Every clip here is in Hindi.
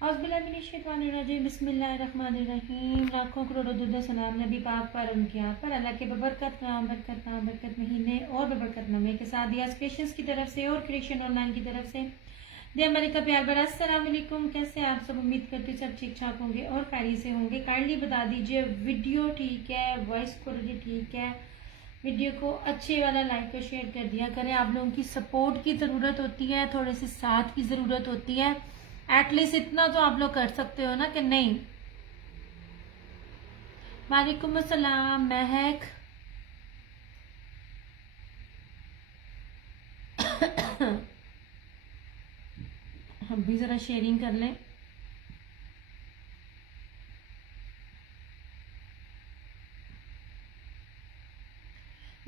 औज़ुबिल्लाहिमिनश्शैतानिर्रजीम बिस्मिल्लाहिर्रहमानिर्रहीम। लाखों करोड़ों दुरूद सलाम नबी पाक पर, उनके आप पर, अल्लाह के बबरकत नाम बरकत महीने और बबरकत नमे के साथ दिया क्रिएशंस की तरफ से और क्रिएशन ऑनलाइन की तरफ से दिया मलिक का प्यार बड़ा। अस्सलाम वालेकुम, कैसे आप सब? उम्मीद करते सब ठीक ठाक होंगे और खैरियत से होंगे। काइंडली बता दीजिए वीडियो ठीक है, वॉइस क्वालिटी ठीक है? वीडियो को अच्छे वाला लाइक और शेयर कर दिया करें। आप लोगों की सपोर्ट की ज़रूरत होती है, थोड़े से साथ की ज़रूरत होती है। एटलीस्ट इतना तो आप लोग कर सकते हो ना कि नहीं। वालेकुम अस्सलाम महक। हम भी ज़रा शेयरिंग कर लें।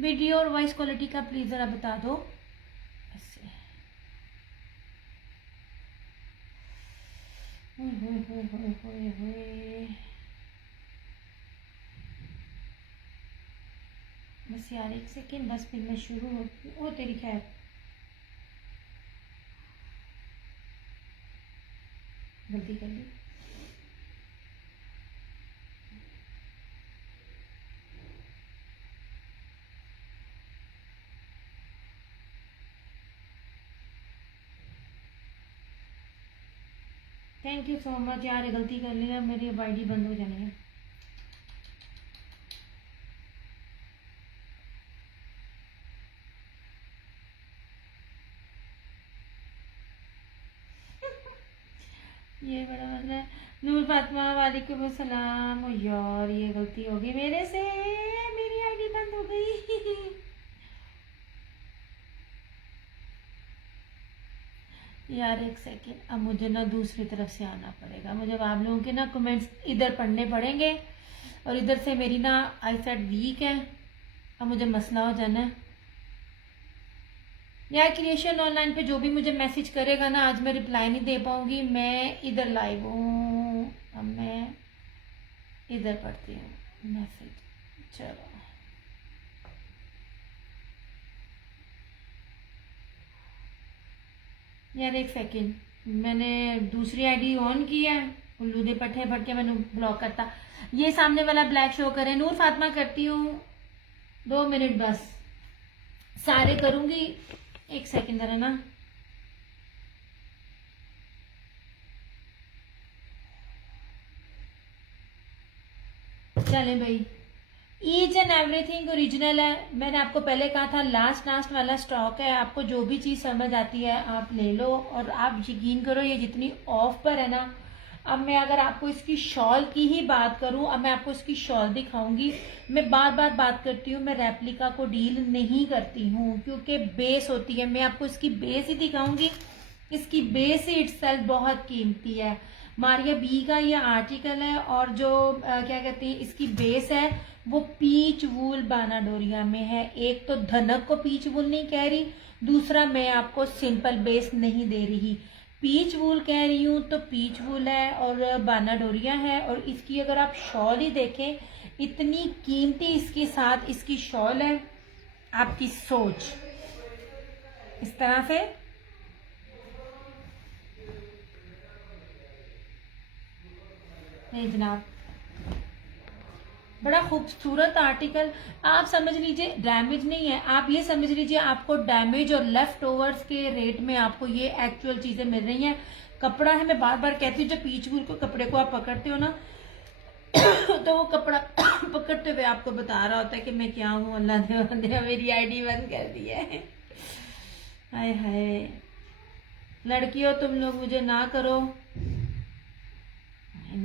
वीडियो और वॉइस क्वालिटी का प्लीज़ ज़रा बता दो। ऐसे बस यार एक सेकेंड, बस फिर मैं शुरू होती। ओ तेरी खैर, गलती कर ली। थैंक यू सो मच यार, गलती कर ली है, मेरी अब आईडी बंद हो जानी है। ये बड़ा मसला है। नूर फातिमा वालेकुम अस्सलाम। यार ये गलती हो गई मेरे से, मेरी आईडी बंद हो गई। यार एक सेकेंड, अब मुझे ना दूसरी तरफ से आना पड़ेगा। मुझे आप लोगों के ना कमेंट्स इधर पढ़ने पड़ेंगे और इधर से मेरी ना आईसाइट वीक है। अब मुझे मसला हो जाना है यार। क्रिएशन ऑनलाइन पे जो भी मुझे मैसेज करेगा ना, आज मैं रिप्लाई नहीं दे पाऊंगी। मैं इधर लाइव हूँ, अब मैं इधर पढ़ती हूँ मैसेज। चलो यार एक सेकेंड, मैंने दूसरी आईडी ऑन की है। उल्लू दे पट्टे पढ़ के मैंने ब्लॉक करता। ये सामने वाला ब्लैक शो करे। नूर फातिमा करती हूँ, 2 मिनट बस, सारे करूंगी। एक सेकेंड जरा ना। चलें भाई, ईच एंड एवरीथिंग ओरिजिनल है। मैंने आपको पहले कहा था लास्ट वाला स्टॉक है। आपको जो भी चीज़ समझ आती है आप ले लो। और आप यकीन करो ये जितनी ऑफ पर है ना, अब मैं अगर आपको इसकी शॉल की ही बात करूं, अब मैं आपको इसकी शॉल दिखाऊंगी। मैं बार बार बात करती हूँ, मैं रेप्लिका को डील नहीं करती हूँ क्योंकि बेस होती है। मैं आपको इसकी बेस ही दिखाऊंगी। इसकी बेस ही इटसेल्फ बहुत कीमती है। मारिया बी का ये आर्टिकल है और जो क्या कहते हैं इसकी बेस है वो पीच वूल बानाडोरिया में है। एक तो धनक को पीच वूल नहीं कह रही, दूसरा मैं आपको सिंपल बेस नहीं दे रही। पीच वूल कह रही हूँ तो पीच वूल है और बानाडोरिया है। और इसकी अगर आप शॉल ही देखें, इतनी कीमती इसके साथ इसकी शॉल है। आपकी सोच इस तरह से। नहीं जनाब, बड़ा खूबसूरत आर्टिकल। आप समझ लीजिए डैमेज नहीं है, आप ये समझ लीजिए आपको डैमेज और लेफ्ट ओवर्स के रेट में आपको ये एक्चुअल चीजें मिल रही हैं। कपड़ा है, मैं बार बार कहती हूँ, जब पीच वूल को कपड़े को आप पकड़ते हो ना तो वो कपड़ा पकड़ते हुए आपको बता रहा होता है कि मैं क्या हूँ। अल्लाह ने बंदे मेरी आईडी बंद कर दी है। हाय हाय लड़कियों, तुम लोग मुझे ना करो।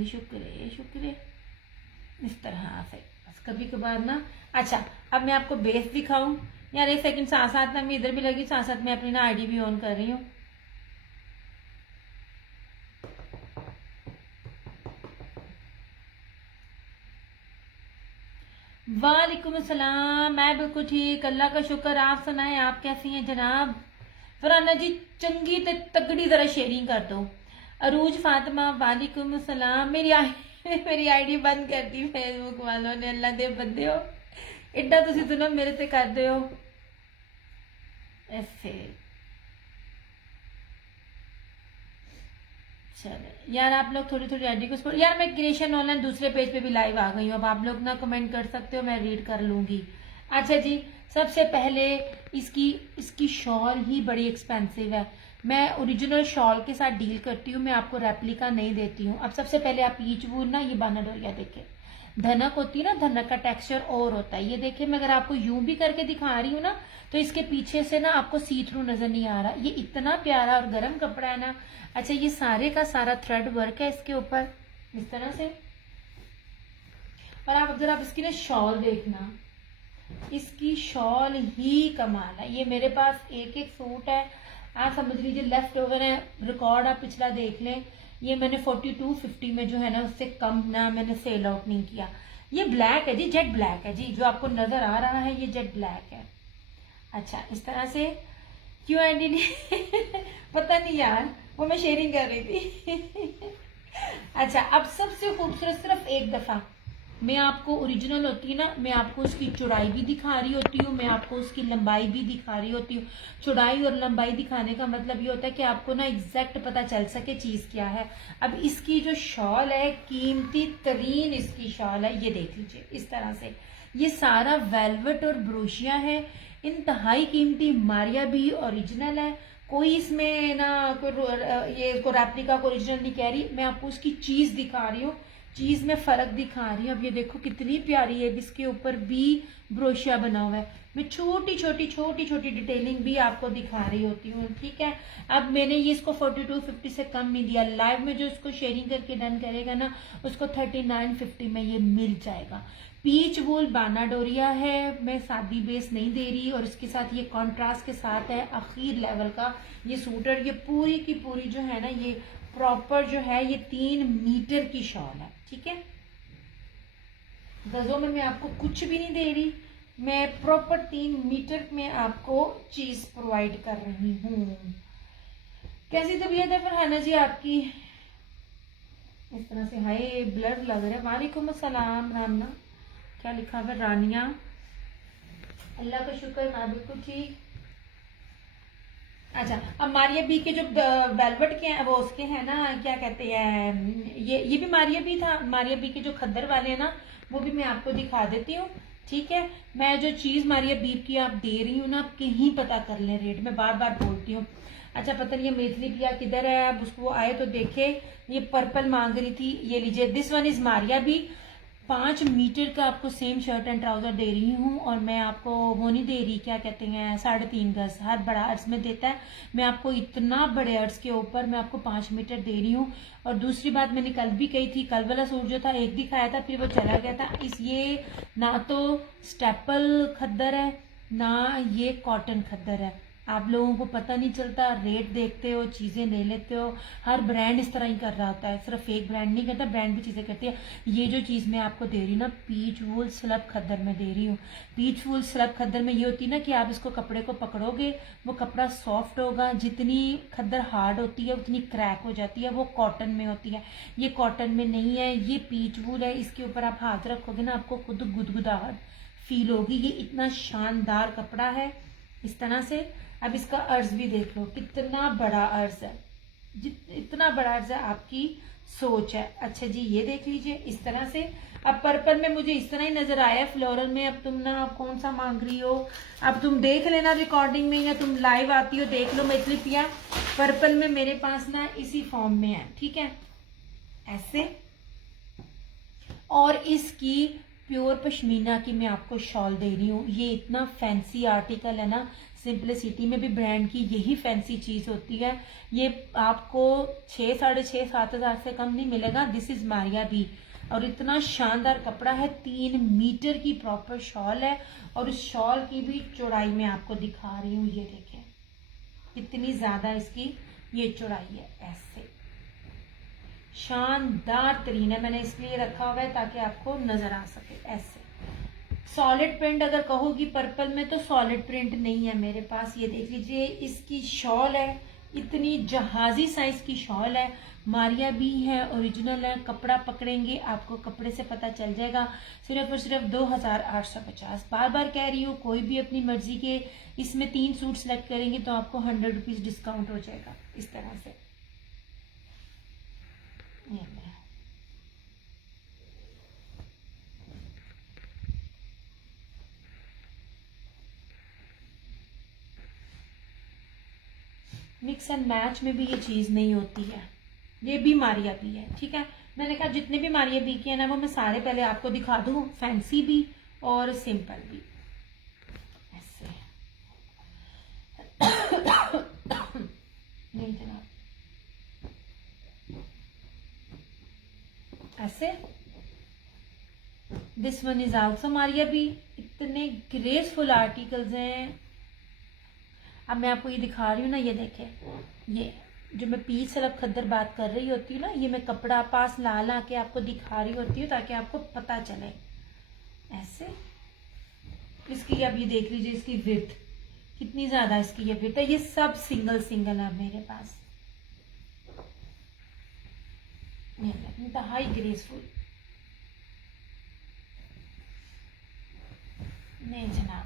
शुक्र शुक्र। इस तरह से बस कभी कभार ना। अच्छा, अब मैं आपको बेस दिखाऊं यार। एक सेकंड, साथ साथ ना मैं इधर भी लगी, साथ साथ मैं अपनी ना आईडी भी ऑन कर रही हूँ। वालेकुम अस्सलाम, मैं बिल्कुल ठीक, अल्लाह का शुक्र। आप सुनाएं, आप कैसी हैं जनाब? फराना जी चंगी ते तगड़ी जरा शेयरिंग कर दो। अरूज फातिमा वालेकुम अस्सलाम। मेरी आईडी बंद कर दी फेसबुक वालों ने। अल्लाह दे बंदे हो, इड्डा तुसी तो ना मेरे ते कर दे हो ऐसे। चले यार, आप लोग थोड़ी थोड़ी आईडी को यार, मैं क्रिएशन ऑनलाइन दूसरे पेज पे भी लाइव आ गई हूँ। अब आप लोग ना कमेंट कर सकते हो, मैं रीड कर लूंगी। अच्छा जी, सबसे पहले इसकी इसकी शॉल ही बड़ी एक्सपेंसिव है। मैं ओरिजिनल शॉल के साथ डील करती हूँ, मैं आपको रेप्लिका नहीं देती हूँ। अब सबसे पहले आप पीच वूल ना, ये बाना डोरिया देखे, धनक होती है ना, धनक का टेक्सचर और होता है। ये देखिए, मैं अगर आपको यूं भी करके दिखा रही हूँ ना, तो इसके पीछे से ना आपको सी थ्रू नजर नहीं आ रहा। ये इतना प्यारा और गर्म कपड़ा है ना। अच्छा, ये सारे का सारा थ्रेड वर्क है इसके ऊपर इस तरह से। और आप अगर आप इसकी ना शॉल देखना, इसकी शॉल ही कमाल है। ये मेरे पास एक एक सूट है, आप समझ लीजिए लेफ्ट ओवर है। रिकॉर्ड आप पिछला देख लें, ये मैंने 4250 में जो है ना, उससे कम ना मैंने सेल आउट नहीं किया। ये ब्लैक है जी, जेट ब्लैक है जी, जो आपको नजर आ रहा है ये जेट ब्लैक है। अच्छा, इस तरह से क्यों आईडी नहीं पता नहीं यार, वो मैं शेयरिंग कर रही थी अच्छा, अब सबसे खूबसूरत सिर्फ एक दफा मैं आपको ओरिजिनल होती है ना, मैं आपको उसकी चौड़ाई भी दिखा रही होती हूँ, मैं आपको उसकी लंबाई भी दिखा रही होती हूँ। चौड़ाई और लंबाई दिखाने का मतलब ये होता है कि आपको ना एग्जैक्ट पता चल सके चीज क्या है। अब इसकी जो शॉल है, कीमती तरीन इसकी शॉल है, ये देख लीजिए इस तरह से। ये सारा वेलवेट और ब्रोशिया है, इंतहाई कीमती, मारिया भी ओरिजिनल है। कोई इसमें ना ये को रेप्लिका को ओरिजिनल नहीं कह रही, मैं आपको उसकी चीज दिखा रही हूँ, चीज में फर्क दिखा रही हूँ। अब ये देखो कितनी प्यारी है, इसके ऊपर भी ब्रोशिया बना हुआ है। मैं छोटी छोटी डिटेलिंग भी आपको दिखा रही होती हूँ, ठीक है। अब मैंने ये इसको 4250 से कम नहीं दिया। लाइव में जो इसको शेयरिंग करके डन करेगा ना, उसको 3950 में ये मिल जाएगा। पीच वूल बाना डोरिया है, मैं सादी बेस नहीं दे रही, और इसके साथ ये कॉन्ट्रास्ट के साथ है आखिर लेवल का ये सूटर। ये पूरी की पूरी जो है ना, ये प्रॉपर जो है, ये 3 मीटर की शॉल है, ठीक है। गजों में मैं आपको कुछ भी नहीं दे रही, मैं प्रॉपर 3 मीटर में आपको चीज प्रोवाइड कर रही हूँ। कैसी तबीयत है फरहाना जी आपकी? इस तरह से हाय ब्लर लग रहा है। वालेकुम अस्सलाम रामना, क्या लिखा है? रानिया, अल्लाह का शुक्र, मैं बिल्कुल ठीक। अच्छा, अब मारिया बी के जो वेलवेट के हैं, वो उसके हैं ना, क्या कहते हैं, ये भी मारिया बी था। मारिया बी के जो खद्दर वाले हैं ना, वो भी मैं आपको दिखा देती हूँ, ठीक है। मैं जो चीज मारिया बी की आप दे रही हूँ ना, आप कहीं पता कर लें रेट, मैं बार बार बोलती हूँ। अच्छा, पता नहीं ये मेथली पिया किधर है, अब उसको आए तो देखे। ये पर्पल मांग रही थी, ये लीजिए, this one is Maria B. 5 metre का आपको सेम शर्ट एंड ट्राउजर दे रही हूँ, और मैं आपको वो नहीं दे रही, क्या कहते हैं, 3.5 गज, हाथ बड़ा अर्ज में देता है। मैं आपको इतना बड़े अर्ज के ऊपर मैं आपको 5 मीटर दे रही हूँ। और दूसरी बात मैंने कल भी कही थी, कल वाला सूट जो था एक दिखाया था, फिर वो चला गया था। ये ना तो स्टेपल खद्दर है, ना ये कॉटन खद्दर है। आप लोगों को पता नहीं चलता, रेट देखते हो, चीजें ले लेते हो। हर ब्रांड इस तरह ही कर रहा होता है, सिर्फ एक ब्रांड नहीं करता, ब्रांड भी चीजें करती है। ये जो चीज मैं आपको दे रही हूँ ना, पीच वूल स्लब खद्दर में दे रही हूँ। पीच वूल स्लब खद्दर में ये होती है ना कि आप इसको कपड़े को पकड़ोगे, वो कपड़ा सॉफ्ट होगा। जितनी खद्दर हार्ड होती है उतनी क्रैक हो जाती है, वो कॉटन में होती है, ये कॉटन में नहीं है। ये पीच वूल है, इसके ऊपर आप हाथ रखोगे ना, आपको खुद गुदगुदाहट फील होगी। ये इतना शानदार कपड़ा है इस तरह से। अब इसका अर्ज भी देख लो, कितना बड़ा अर्ज है, इतना बड़ा अर्ज है, आपकी सोच है। अच्छा जी, ये देख लीजिए इस तरह से। अब पर्पल में मुझे इस तरह ही नजर आया फ्लोरल में। अब तुम ना, आप कौन सा मांग रही हो, अब तुम देख लेना रिकॉर्डिंग में, या तुम लाइव आती हो देख लो। मैथिली पिया, पर्पल में मेरे पास ना इसी फॉर्म में है, ठीक है, ऐसे। और इसकी प्योर पश्मीना की मैं आपको शॉल दे रही हूँ। ये इतना फैंसी आर्टिकल है ना, सिंपलिसिटी में भी ब्रांड की यही फैंसी चीज होती है। ये आपको 6, 6.5, 7 हजार से कम नहीं मिलेगा। दिस इज मारिया बी, और इतना शानदार कपड़ा है। 3 मीटर की प्रॉपर शॉल है, और उस शॉल की भी चौड़ाई में आपको दिखा रही हूँ। ये देखें कितनी ज्यादा इसकी ये चौड़ाई है, ऐसे शानदार तरीन है। मैंने इसलिए रखा हुआ है ताकि आपको नजर आ सके, ऐसे। सॉलिड प्रिंट अगर कहोगी पर्पल में, तो सॉलिड प्रिंट नहीं है मेरे पास। ये देख लीजिए, इसकी शॉल है, इतनी जहाजी साइज की शॉल है, मारिया भी है, ओरिजिनल है। कपड़ा पकड़ेंगे आपको कपड़े से पता चल जाएगा। सिर्फ और सिर्फ 2850। बार बार कह रही हूँ, कोई भी अपनी मर्जी के इसमें 3 सूट सेलेक्ट करेंगे तो आपको 100 रुपीज डिस्काउंट हो जाएगा, इस तरह से। मिक्स एंड मैच में भी ये चीज़ नहीं होती है। ये भी मारिया भी है, ठीक है। मैंने कहा जितने भी मारिया बी के हैं ना वो मैं सारे पहले आपको दिखा दूँ, फैंसी भी और सिंपल भी। ऐसे नहीं जनाब, ऐसे। This one is also Maria B. इतने ग्रेसफुल आर्टिकल्स हैं। अब मैं आपको ये दिखा रही हूँ ना, ये देखें, ये जो मैं पीस सलब खद्दर बात कर रही होती हूँ ना, ये मैं कपड़ा पास ला ला के आपको दिखा रही होती हूँ ताकि आपको पता चले। ऐसे इसकी अब ये देख लीजिए, इसकी विड्थ कितनी ज्यादा इसकी ये विड्थ है। ये सब सिंगल सिंगल है मेरे पास। इंतहाई ग्रेसफुल। नहीं जनाब,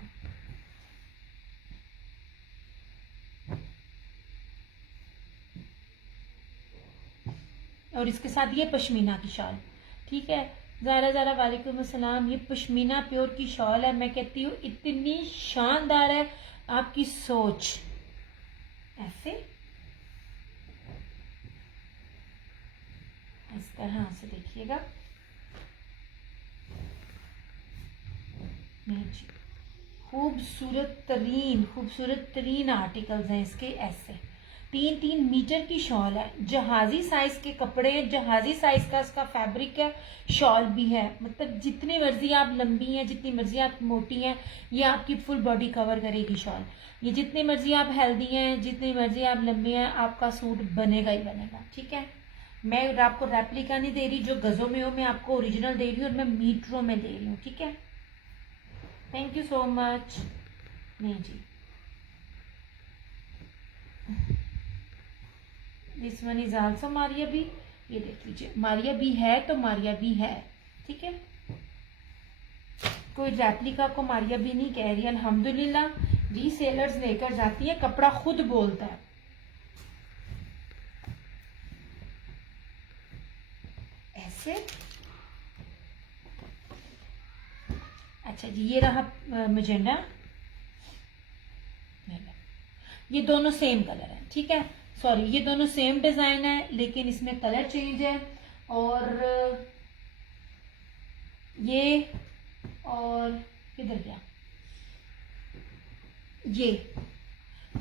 और इसके साथ ये पश्मीना की शॉल, ठीक है। ज़ारा वालेकुम अस्सलाम। ये पश्मीना प्योर की शॉल है। मैं कहती हूँ इतनी शानदार है। आपकी सोच ऐसे इस तरह से देखिएगा। नहीं जी, खूबसूरत तरीन आर्टिकल्स हैं इसके। ऐसे 3-3 मीटर की शॉल है। जहाजी साइज के कपड़े, जहाजी साइज का इसका फैब्रिक है। शॉल भी है, मतलब जितनी मर्जी आप लंबी हैं, जितनी मर्जी आप मोटी हैं, ये आपकी फुल बॉडी कवर करेगी शॉल। ये जितनी मर्जी आप हेल्दी हैं, जितनी मर्जी आप लंबी हैं, आपका सूट बनेगा ही बनेगा, ठीक है। मैं आपको रेप्लिका नहीं दे रही जो गजों में हो, मैं आपको ओरिजिनल दे रही हूँ और मैं मीटरों में दे रही हूँ, ठीक है। Thank you so much. नहीं जी, this one is also Maria B. ये देख लीजिए, मारिया बी है तो मारिया बी है, ठीक है। कोई रेप्लिका को मारिया बी नहीं कह रही। अल्हम्दुलिल्लाह रीसेलर्स लेकर जाती है, कपड़ा खुद बोलता है। ऐसे अच्छा जी, ये रहा मजेंडा। ये दोनों सेम कलर है, ठीक है। सॉरी, ये दोनों सेम डिजाइन है लेकिन इसमें कलर चेंज है। और ये और किधर गया,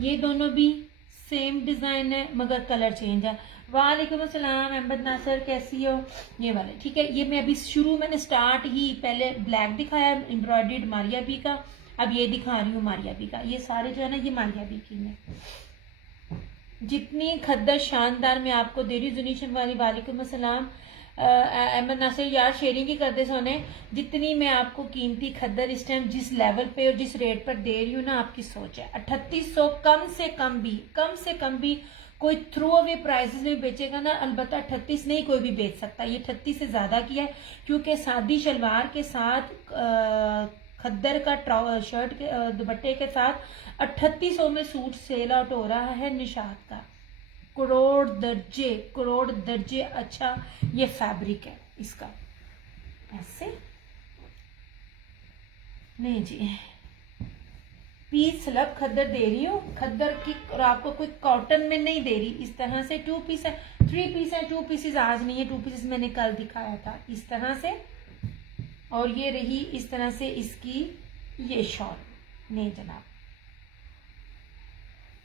ये दोनों भी सेम डिजाइन है मगर कलर चेंज है। वालेकुम अस्सलाम अहमद नासर, कैसी हो। ये वाले, ठीक है। ये मैं अभी मैंने स्टार्ट ही पहले ब्लैक दिखाया एम्ब्रॉयडर्ड मारिया बी का, अब ये दिखा रही हूँ मारिया बी का। ये सारे जो है ना ये मारिया बी की है। जितनी खद्दर शानदार मैं आपको दे रही हूँ। जुनीशन वाली वालेकुम अस्सलाम। अहमद नासिर यार शेयरिंग ही करते सोने। जितनी मैं आपको कीमती खद्दर इस टाइम जिस लेवल पे और जिस रेट पर दे रही हूँ ना, आपकी सोच है 3800 कम से कम भी कोई थ्रू अवे प्राइसेस में बेचेगा ना, अलबत्ता 38 नहीं कोई भी बेच सकता। ये 38 से ज्यादा किया है क्योंकि सादी शलवार के साथ खद्दर का शर्ट के दुपट्टे के साथ 3800 में सूट सेल आउट हो रहा है निशात का। करोड़ दर्जे अच्छा ये फैब्रिक है इसका। ऐसे नहीं जी, पीस स्लब खद्दर दे रही हूँ, खद्दर की, और आपको कोई कॉटन में नहीं दे रही। इस तरह से 2 पीस है, 3 पीस है। 2 पीसेस आज नहीं है, 2 पीसेस मैंने कल दिखाया था इस तरह से। और ये रही इस तरह से इसकी ये शॉल। नहीं जनाब,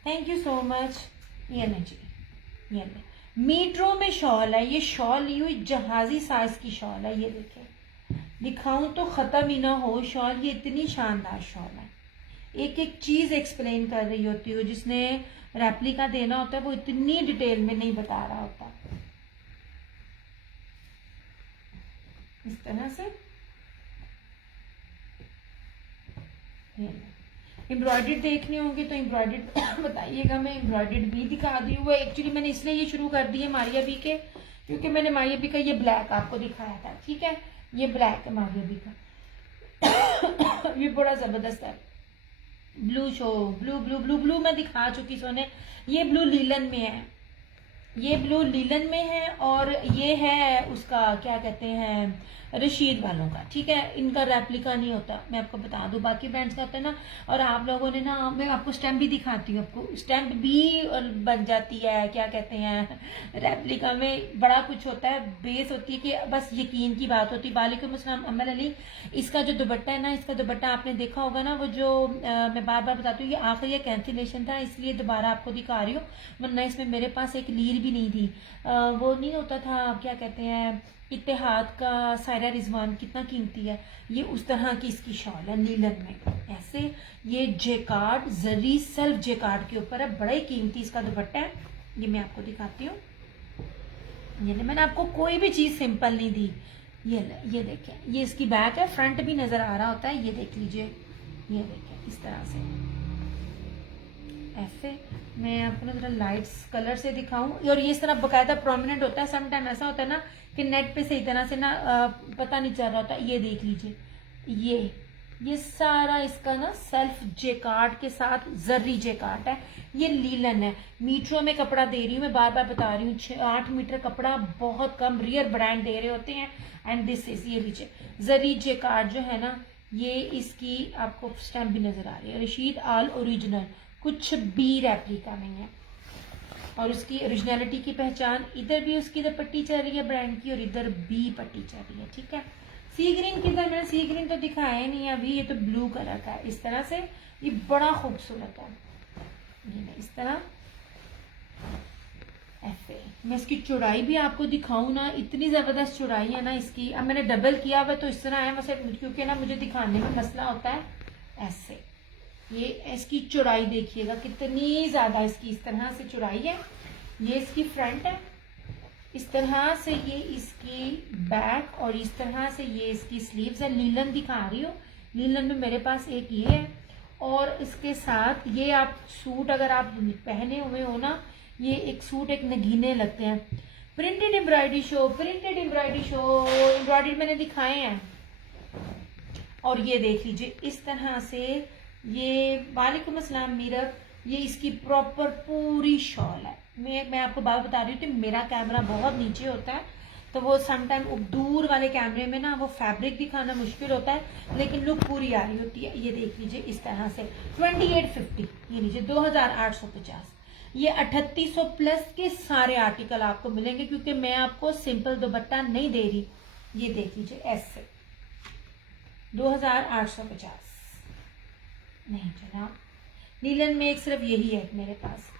थैंक यू सो मच। ये नहीं जी, ये नहीं, मीटरों में शॉल है। ये शॉल ली हुई जहाजी साइज की शॉल है। ये देखें, दिखाऊं तो खत्म ही ना हो शॉल। ये इतनी शानदार शॉल है, एक एक चीज एक्सप्लेन कर रही होती हूँ। जिसने रेप्लिका देना होता है वो इतनी डिटेल में नहीं बता रहा होता। इस तरह से एम्ब्रॉयडर्ड देखनी होगी तो एम्ब्रॉयडर्ड बताइएगा, मैं एम्ब्रॉयडर्ड भी दिखा दी हुआ। एक्चुअली मैंने इसलिए ये शुरू कर दी है मारिया बी के, क्योंकि मैंने मारिया बी का ये ब्लैक आपको दिखाया था, ठीक है। ये ब्लैक है मारिया बी का। ये बड़ा जबरदस्त है। Blue show, blue blue blue blue मैं दिखा चुकी सोने। ये ब्लू लीलन में है, ये ब्लू लीलन में है और ये है उसका क्या कहते हैं रशीद वालों का, ठीक है। इनका रेप्लिका नहीं होता, मैं आपको बता दूं, बाकी ब्रांड्स का होता है ना। और आप लोगों ने ना, मैं आपको स्टैम्प भी दिखाती हूँ, आपको स्टैम्प भी और बन जाती है, क्या कहते हैं रेप्लिका में बड़ा कुछ होता है, बेस होती है कि बस यकीन की बात होती है। वालेकुम अस्सलाम अमल अली। इसका जो दुपट्टा है ना, इसका दुपट्टा आपने देखा होगा ना, वो जो मैं बार बार बताती हूँ, ये आखिरी कैंसिलेशन था इसलिए दोबारा आपको दिखा रही हूँ, वरना इसमें मेरे पास एक लीर भी नहीं थी। वो नहीं होता था, क्या कहते हैं इत्तेहाद का सायरा रिजवान, कितना कीमती है, ये उस तरह की इसकी शॉल है नीलन में ऐसे। ये जेकार्ड जरी सेल्फ जेकार्ड के ऊपर है, बड़ा ही कीमती इसका दुपट्टा है। ये मैं आपको दिखाती हूँ, ये मैंने आपको कोई भी चीज सिंपल नहीं दी। ये देखें, ये इसकी बैक है, फ्रंट भी नजर आ रहा होता है, ये देख लीजिए, ये देखें इस तरह से ऐसे। मैं आपको ना जरा लाइट्स कलर से दिखाऊं, और ये इस तरह बकायदा प्रोमिनेंट होता है। सम टाइम ऐसा होता है ना कि नेट पे सही तरह से ना पता नहीं चल रहा होता। ये देख लीजिए, ये सारा इसका ना सेल्फ जेकार्ड के साथ जर्री जेकार्ड है। ये लीलन है, मीटरों में कपड़ा दे रही हूँ, मैं बार बार बता रही हूँ, 8 मीटर कपड़ा बहुत कम रियर ब्रांड दे रहे होते हैं। एंड दिस इज, ये लीजिए जर्री जेकार्ड जो है ना, ये इसकी आपको स्टैम्प भी नजर आ रही है, रशीद आल ओरिजिनल, कुछ भी रेप्लिका नहीं है। और उसकी ओरिजिनलिटी की पहचान, इधर भी उसकी इधर पट्टी चल रही है ब्रांड की, और इधर भी पट्टी चल रही है, ठीक है। सी ग्रीन किधर, मैंने सी ग्रीन तो दिखाया नहीं अभी, ये तो ब्लू कलर का है इस तरह से, ये बड़ा खूबसूरत है। ये इस तरह ऐसे। मैं इसकी चौड़ाई भी आपको दिखाऊं ना, इतनी जबरदस्त चौड़ाई है ना इसकी। अब मैंने डबल किया हुआ तो इस तरह है वैसे, क्योंकि ना मुझे दिखाने में मसला होता है ऐसे। ये इसकी चौड़ाई देखिएगा कितनी ज्यादा इसकी इस तरह से चौड़ाई है। ये इसकी फ्रंट है, इस तरह से ये इसकी बैक, और इस तरह से ये इसकी स्लीव्स है। लीलन दिखा रही हूँ, लीलन में मेरे पास एक ये है, और इसके साथ ये आप सूट अगर आप पहने हुए हो ना, ये एक सूट एक नगीने लगते हैं। Printed embroidery show, printed embroidery show, embroidery मैंने दिखाए हैं। और ये देख लीजिए इस तरह से, ये वालेकुम अस्सलाम मीरब, ये इसकी प्रॉपर पूरी शॉल है। मैं आपको बात बता रही थी, मेरा कैमरा बहुत नीचे होता है तो वो समटाइम दूर वाले कैमरे में ना वो फैब्रिक दिखाना मुश्किल होता है, लेकिन लुक पूरी आ रही होती है। ये देख लीजिए इस तरह से 2850, ये लीजिए 2850। ये 3800 प्लस के सारे आर्टिकल आपको मिलेंगे, क्योंकि मैं आपको सिंपल दुपट्टा नहीं दे रही। ये देख लीजिए ऐसे 2850 नहीं चला। नीलन में एक सिर्फ यही है मेरे पास।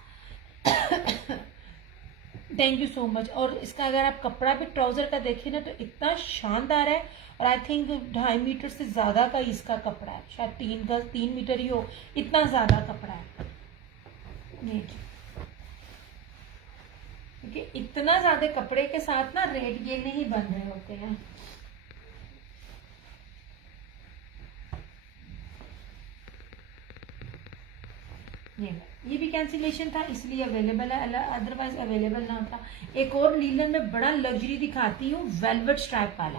Thank you so much. और इसका अगर आप कपड़ा भी ट्राउजर का देखिए ना तो इतना शानदार है, और आई थिंक 2.5 मीटर से ज्यादा का इसका कपड़ा है, शायद 3 मीटर ही हो, इतना ज्यादा कपड़ा है ये। क्योंकि इतना ज्यादा कपड़े के साथ ना रेट ये नहीं बन रहे होते हैं। ये भी कैंसिलेशन था इसलिए अवेलेबल है, अदरवाइज अवेलेबल ना होता। एक और लीलन में बड़ा लग्जरी दिखाती हूँ, वेलवेट स्ट्राइप वाला।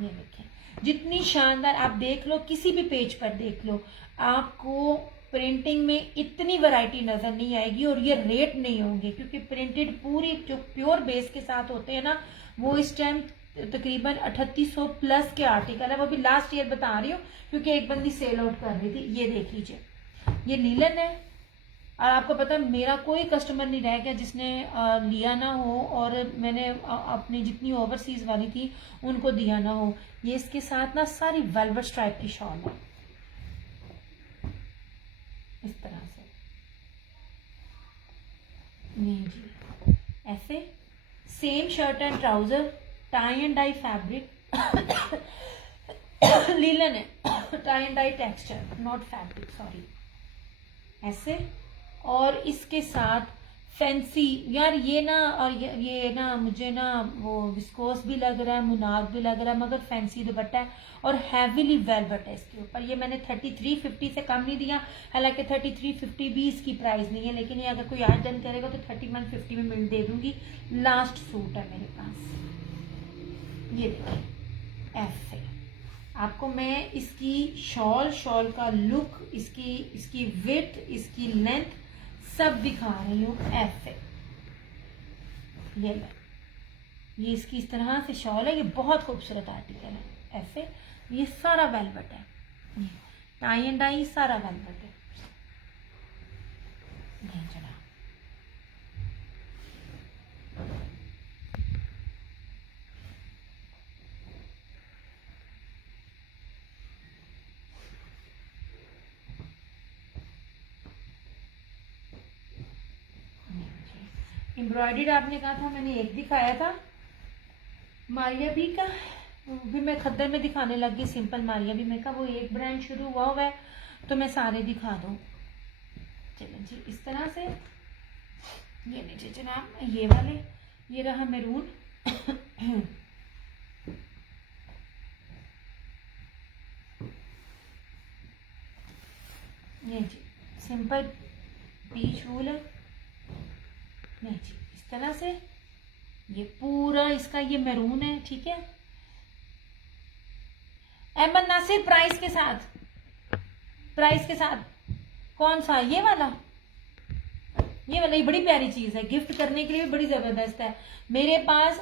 ये देखें जितनी शानदार, आप देख लो किसी भी पेज पर देख लो, आपको प्रिंटिंग में इतनी वैरायटी नजर नहीं आएगी, और ये रेट नहीं होंगे, क्योंकि प्रिंटेड पूरी जो प्योर बेस के साथ होते हैं ना, वो इस टाइम तकरीबन 3800 प्लस के आर्टिकल है। वो भी लास्ट ईयर बता रही हूँ क्योंकि एक बंदी सेल आउट कर रही थी। ये देख लीजिए, ये लीलन है, और आपको पता है मेरा कोई कस्टमर नहीं रह गया जिसने लिया ना हो, और मैंने अपनी जितनी ओवरसीज वाली थी उनको दिया ना हो। ये इसके साथ ना सारी वेलवेट स्ट्राइप की शॉल है इस तरह से। नहीं जी ऐसे same shirt and trouser, tie and dye fabric, linen है, tie and dye texture not fabric, sorry ऐसे। और इसके साथ फैंसी यार ये ना, और ये ना मुझे ना वो विस्कोस भी लग रहा है, मुनाग भी लग रहा है, मगर फैंसी दुपट्टा है और हैवीली वेलवेट है इसके ऊपर। ये मैंने 3350 से कम नहीं दिया, हालांकि 3350 भी इसकी प्राइस नहीं है, लेकिन ये अगर कोई आज डन करेगा तो 3150 में मिल दे दूंगी। लास्ट सूट है मेरे पास, ये देखिए ऐसे। आपको मैं इसकी शॉल का लुक, इसकी विड्थ, इसकी लेंथ सब दिखा रही हूँ ऐसे। ये लो, ये इसकी इस तरह से शॉल है, ये बहुत खूबसूरत आर्टिकल है। ऐसे ये सारा वेलवेट है, ये टाई एंड डाई सारा वेलवेट है। ये चला एम्ब्रॉयडर्ड आपने कहा था, मैंने एक दिखाया था मारिया बी का, भी मैं खद्दर में दिखाने लग गई सिंपल मारिया बी में का, वो एक ब्रांड शुरू हुआ है तो मैं सारे दिखा दूँ। चलो जी, इस तरह से ये नीचे जनाब ये वाले, ये रहा मैरून ये जी सिंपल पीच वूल है। नहीं जी, इस तरह से ये पूरा इसका ये मैरून है, ठीक है। अहमद नासिर प्राइस के साथ, प्राइस के साथ कौन सा, ये वाला, ये वाला, ये बड़ी प्यारी चीज है, गिफ्ट करने के लिए भी बड़ी जबरदस्त है। मेरे पास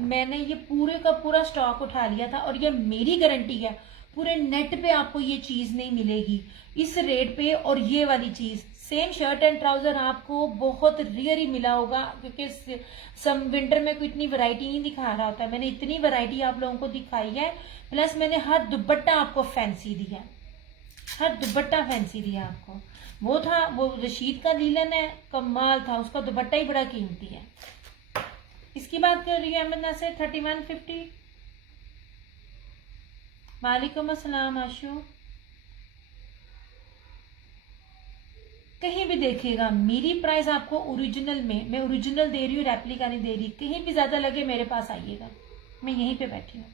मैंने ये पूरे का पूरा स्टॉक उठा लिया था, और ये मेरी गारंटी है पूरे नेट पे आपको ये चीज नहीं मिलेगी इस रेट पे। और ये वाली चीज सेम शर्ट एंड ट्राउजर आपको बहुत रियर ही मिला होगा, क्योंकि सम विंटर में कोई इतनी वैरायटी नहीं दिखा रहा होता। मैंने इतनी वैरायटी आप लोगों को दिखाई है, प्लस मैंने हर दुपट्टा आपको फैंसी दिया, हर दुपट्टा फैंसी दिया आपको। वो था, वो रशीद का लीलन है, कमाल था, उसका दुपट्टा ही बड़ा कीमती है। इसकी बात कर रही है अहमद नासिर 3150। वालेकुम अस्सलाम आशु। कहीं भी देखिएगा मेरी प्राइस आपको ओरिजिनल में, मैं ओरिजिनल दे रही हूँ, रेप्लिका नहीं दे रही। कहीं भी ज्यादा लगे मेरे पास आइएगा, मैं यहीं पे बैठी हूँ।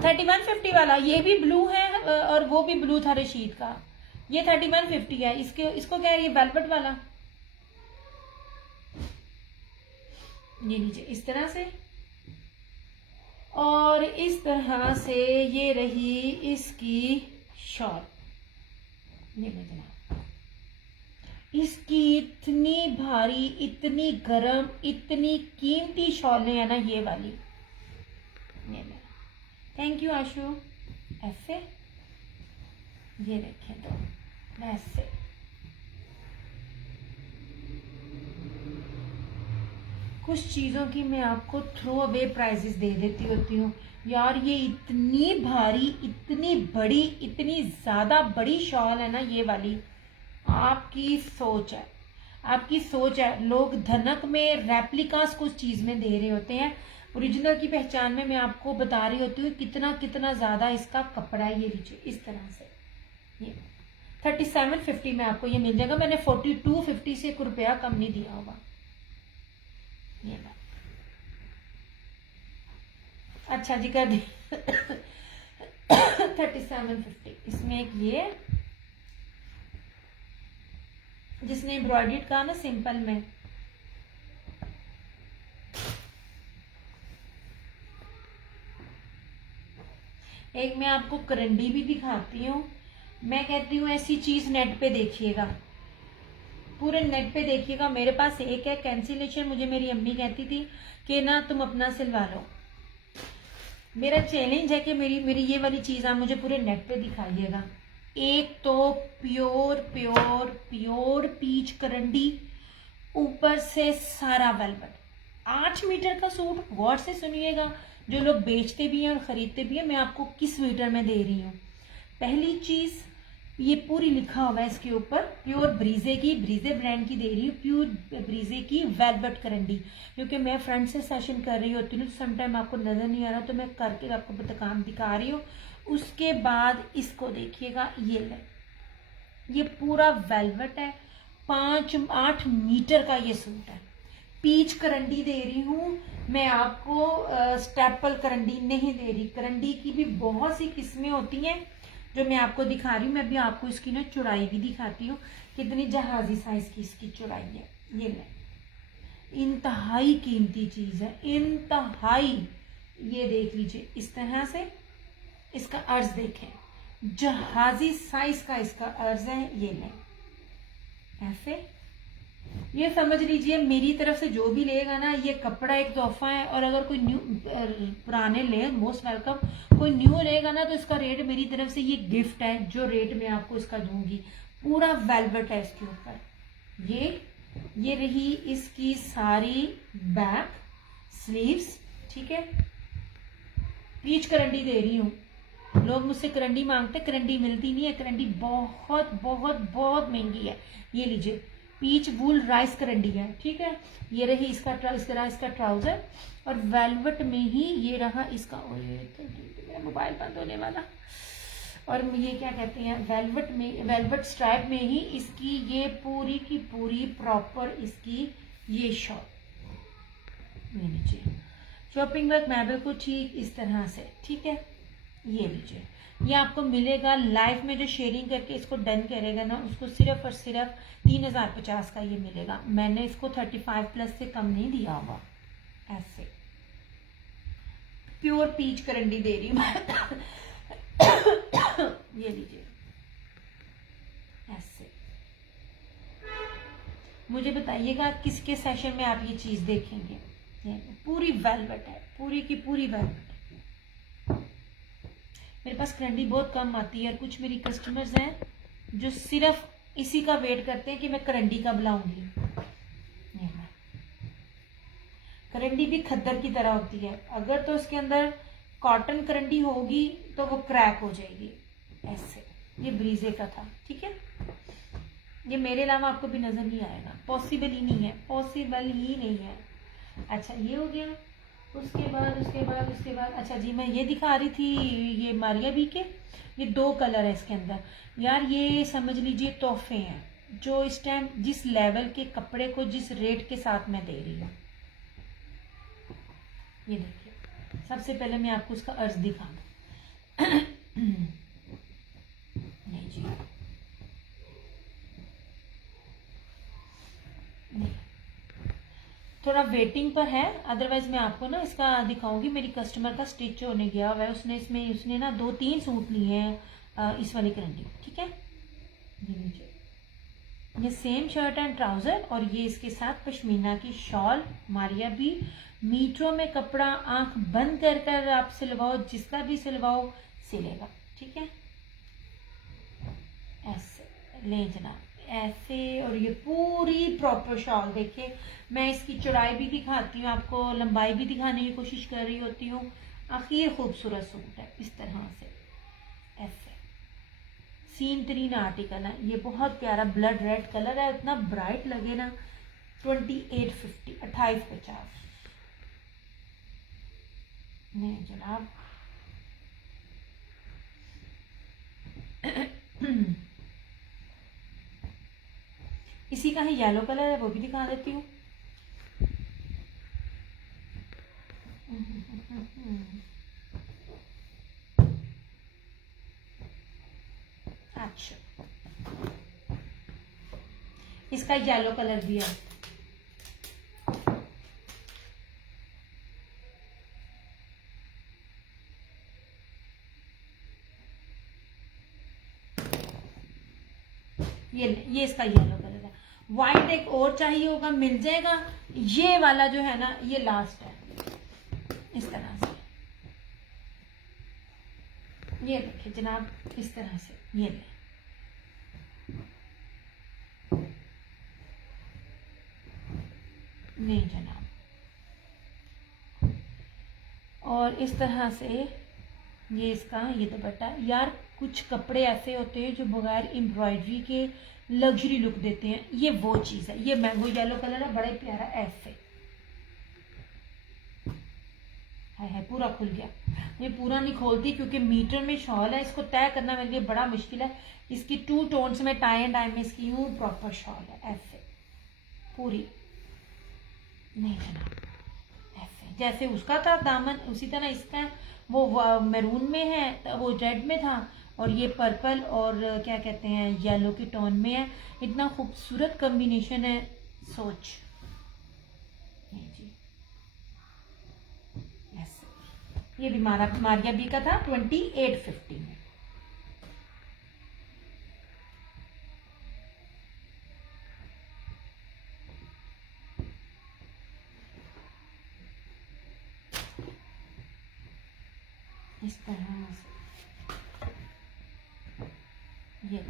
3150 वाला, ये भी ब्लू है और वो भी ब्लू था रशीद का, ये 3150 है। इसको क्या है, ये वेलवेट वाला, ये नीचे इस तरह से, और इस तरह से ये रही इसकी शॉल। ये देखना, इसकी इतनी भारी, इतनी गरम, इतनी कीमती शॉलें है ना ये वाली। ये थैंक यू आशु। ऐसे ये देखें तो ऐसे, कुछ चीज़ों की मैं आपको थ्रो अवे प्राइजेस दे देती होती हूँ यार। ये इतनी भारी, इतनी बड़ी, इतनी ज़्यादा बड़ी शॉल है ना ये वाली। आपकी सोच है, आपकी सोच है। लोग धनक में रेप्लिकास कुछ चीज़ में दे रहे होते हैं, ओरिजिनल की पहचान में मैं आपको बता रही होती हूँ कितना कितना ज़्यादा इसका कपड़ा है। ये लीजिए इस तरह से, ये 3750 में आपको ये मिल जाएगा। मैंने 4250 से 1 रुपया कम नहीं दिया होगा। ये अच्छा जी कर दी 3750। इसमें एक ये जिसने एम्ब्रॉयडर्ड कहा ना सिंपल में, एक मैं आपको करंडी भी दिखाती हूँ। मैं कहती हूँ ऐसी चीज नेट पे देखिएगा, पूरे नेट पे देखिएगा। मेरे पास एक है कैंसिलेशन, मुझे मेरी अम्मी कहती थी कि ना तुम अपना सिलवा लो। मेरा चैलेंज है कि मेरी ये वाली चीज आप मुझे पूरे नेट पे दिखाइएगा। एक तो प्योर प्योर प्योर पीच करंडी, ऊपर से सारा वेलवेट, 8 मीटर का सूट। गौर से सुनिएगा, जो लोग बेचते भी हैं और खरीदते भी हैं, मैं आपको किस मीटर में दे रही हूँ। पहली चीज, ये पूरी लिखा हुआ है इसके ऊपर, प्योर ब्रीजे की, ब्रीजे ब्रांड की दे रही हूँ, प्योर ब्रीजे की वेलवेट करंडी। क्योंकि मैं फ्रंट से सेशन कर रही होती हूँ, समटाइम आपको नजर नहीं आ रहा, तो मैं करके आपको काम दिखा रही हूँ। उसके बाद इसको देखिएगा, ये ले, ये पूरा वेलवेट है, 8 मीटर का ये सूट है। पीच करंडी दे रही हूँ मैं आपको, स्टेपल करंडी नहीं दे रही। करंडी की भी बहुत सी किस्में होती हैं जो मैं आपको दिखा रही हूँ। मैं भी आपको इसकी ना चौड़ाई भी दिखाती हूँ, कितनी जहाजी साइज की इसकी चौड़ाई है। ये ले, इंतहाई कीमती चीज है, इंतहाई। ये देख लीजिए इस तरह से, इसका अर्ज देखें, जहाजी साइज का इसका अर्ज है। ये ले, ऐसे ये समझ लीजिए मेरी तरफ से जो भी लेगा ना, ये कपड़ा एक तोहफा है, और अगर कोई न्यू पुराने ले, मोस्ट वेलकम, कोई न्यू लेगा ना तो इसका रेट मेरी तरफ से ये गिफ्ट है, जो रेट मैं आपको इसका दूंगी। पूरा वेलवेट है इसके ऊपर। ये रही इसकी सारी बैक स्लीव्स, ठीक है। पीच करंडी दे रही हूँ, लोग मुझसे करंडी मांगते, करंडी मिलती नहीं है, करंडी बहुत बहुत बहुत महंगी है। ये लीजिए, पीच वूल राइस करंडी है, ठीक है। ये रही इसका ट्राउजर, और वेलवेट में ही ये रहा इसका, मेरा मोबाइल बंद होने वाला, और ये क्या कहते हैं, वेलवेट में, वेलवेट स्ट्राइप में ही इसकी ये पूरी की पूरी प्रॉपर इसकी ये शॉप। ये लीजिए, शॉपिंग वर्क मैबल को ठीक इस तरह से, ठीक है। ये लीजिए, ये आपको मिलेगा लाइव में, जो शेयरिंग करके इसको डन करेगा ना, उसको सिर्फ और सिर्फ 3050 का ये मिलेगा। मैंने इसको 35 प्लस से कम नहीं दिया होगा। ऐसे प्योर पीच करंडी दे रही हूँ ये लीजिए, ऐसे। मुझे बताइएगा किसके सेशन में आप ये चीज देखेंगे। ये पूरी वेलवेट है, पूरी की पूरी वेलवेट। मेरे पास करंडी बहुत कम आती है, और कुछ मेरी कस्टमर्स हैं जो सिर्फ इसी का वेट करते हैं कि मैं करंडी कब लाऊंगी। करंडी भी खद्दर की तरह होती है, अगर तो उसके अंदर कॉटन करंडी होगी तो वो क्रैक हो जाएगी। ऐसे ये ब्रीजे का था, ठीक है। ये मेरे अलावा आपको भी नजर नहीं आएगा, पॉसिबल ही नहीं है, पॉसिबल ही नहीं है। अच्छा, ये हो गया। उसके बाद अच्छा जी, मैं ये दिखा रही थी, ये मारिया बी के, ये 2 कलर है इसके अंदर। यार ये समझ लीजिए तोहफे हैं, जो इस टाइम जिस लेवल के कपड़े को जिस रेट के साथ मैं दे रही हूँ। ये देखिए, सबसे पहले मैं आपको उसका अर्ज दिखा दूं नहीं जी, नहीं, थोड़ा वेटिंग पर है, अदरवाइज मैं आपको ना इसका दिखाऊंगी। मेरी कस्टमर का स्टिच होने गया हुआ है, उसने ना 2-3 सूट लिए हैं इस वाली करंडी, ठीक है। ये सेम शर्ट एंड ट्राउजर, और ये इसके साथ पश्मीना की शॉल, मारिया भी मीटरों में कपड़ा, आंख बंद कर कर आप सिलवाओ, जिसका भी सिलवाओ सिलेगा, ठीक है। ऐसे ले जनाब, ऐसे। और ये पूरी प्रॉपर शॉल देखिए, मैं इसकी चौड़ाई भी दिखाती हूँ आपको, लंबाई भी दिखाने की कोशिश कर रही होती हूँ। आखिर खूबसूरत सूट है इस तरह से, ऐसे सीन 3 आर्टिकल है। ये बहुत प्यारा ब्लड रेड कलर है, इतना ब्राइट लगे ना। 2850, 2850 नहीं जनाब इसी का ही येलो कलर है, वो भी दिखा देती हूँ। अच्छा, इसका येलो कलर भी है। ये इसका येलो कलर है। व्हाइट एक और चाहिए होगा, मिल जाएगा। ये वाला जो है ना, ये लास्ट है इस तरह से। ये देखिए जनाब, इस तरह से ये ले, नहीं जनाब। और इस तरह से ये इसका ये दुपट्टा। यार कुछ कपड़े ऐसे होते हैं जो बगैर एम्ब्रॉयडरी के लग्जरी लुक देते हैं, ये वो चीज है। ये मैंगो येलो कलर है, बड़ा प्यारा, ऐसे है पूरा खुल गया। ये पूरा नहीं खोलती क्योंकि मीटर में शॉल है, इसको तय करना मेरे लिए बड़ा मुश्किल है। इसकी 2 टोन्स में टाई एंड डाई में इसकी यूं प्रॉपर शॉल है, ऐसे पूरी नहीं जनाब, ऐसे जैसे उसका था दामन, उसी तरह इसका है। वो मैरून में है, वो रेड में था, और ये पर्पल और क्या कहते हैं येलो की टोन में है। इतना खूबसूरत कॉम्बिनेशन है, सोच नहीं जी। ऐसे ये भी मारिया बी का था 2850 में। इस तरह से। ये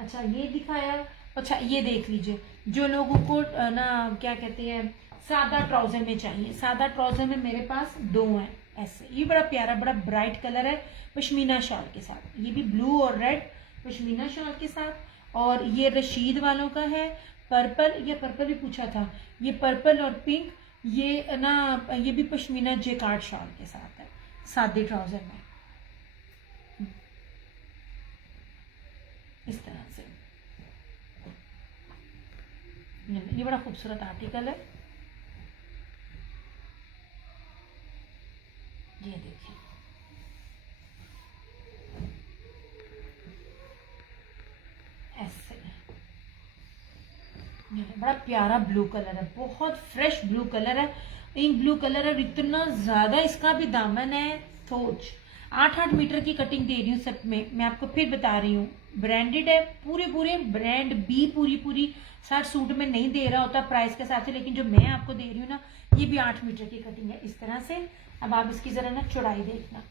अच्छा ये दिखाया। अच्छा ये देख लीजिए, जो लोगों को ना क्या कहते हैं सादा ट्राउजर में चाहिए, सादा ट्राउजर में मेरे पास दो हैं ऐसे। ये बड़ा प्यारा बड़ा ब्राइट कलर है पश्मीना शॉल के साथ, ये भी ब्लू और रेड पश्मीना शॉल के साथ। और ये रशीद वालों का है पर्पल, ये पर्पल भी पूछा था, ये पर्पल और पिंक, ये ना ये भी पश्मीना जेकार्ड शॉल के साथ है सादे ट्राउजर में, इस तरह से। ये बड़ा खूबसूरत आर्टिकल है, ये देखिए ऐसे। ये बड़ा प्यारा ब्लू कलर है, बहुत फ्रेश ब्लू कलर है, इंक ब्लू कलर है। इतना ज्यादा इसका भी दामन है, सोच 8-8 मीटर की कटिंग दे रही हूँ सब में। मैं आपको फिर बता रही हूँ, ब्रांडेड है, पूरे पूरे ब्रांड बी पूरी सर सूट में नहीं दे रहा होता प्राइस के साथ, लेकिन जो मैं आपको दे रही हूँ ना, ये भी 8 मीटर की कटिंग है इस तरह से। अब आप इसकी जरा ना चौड़ाई देखना,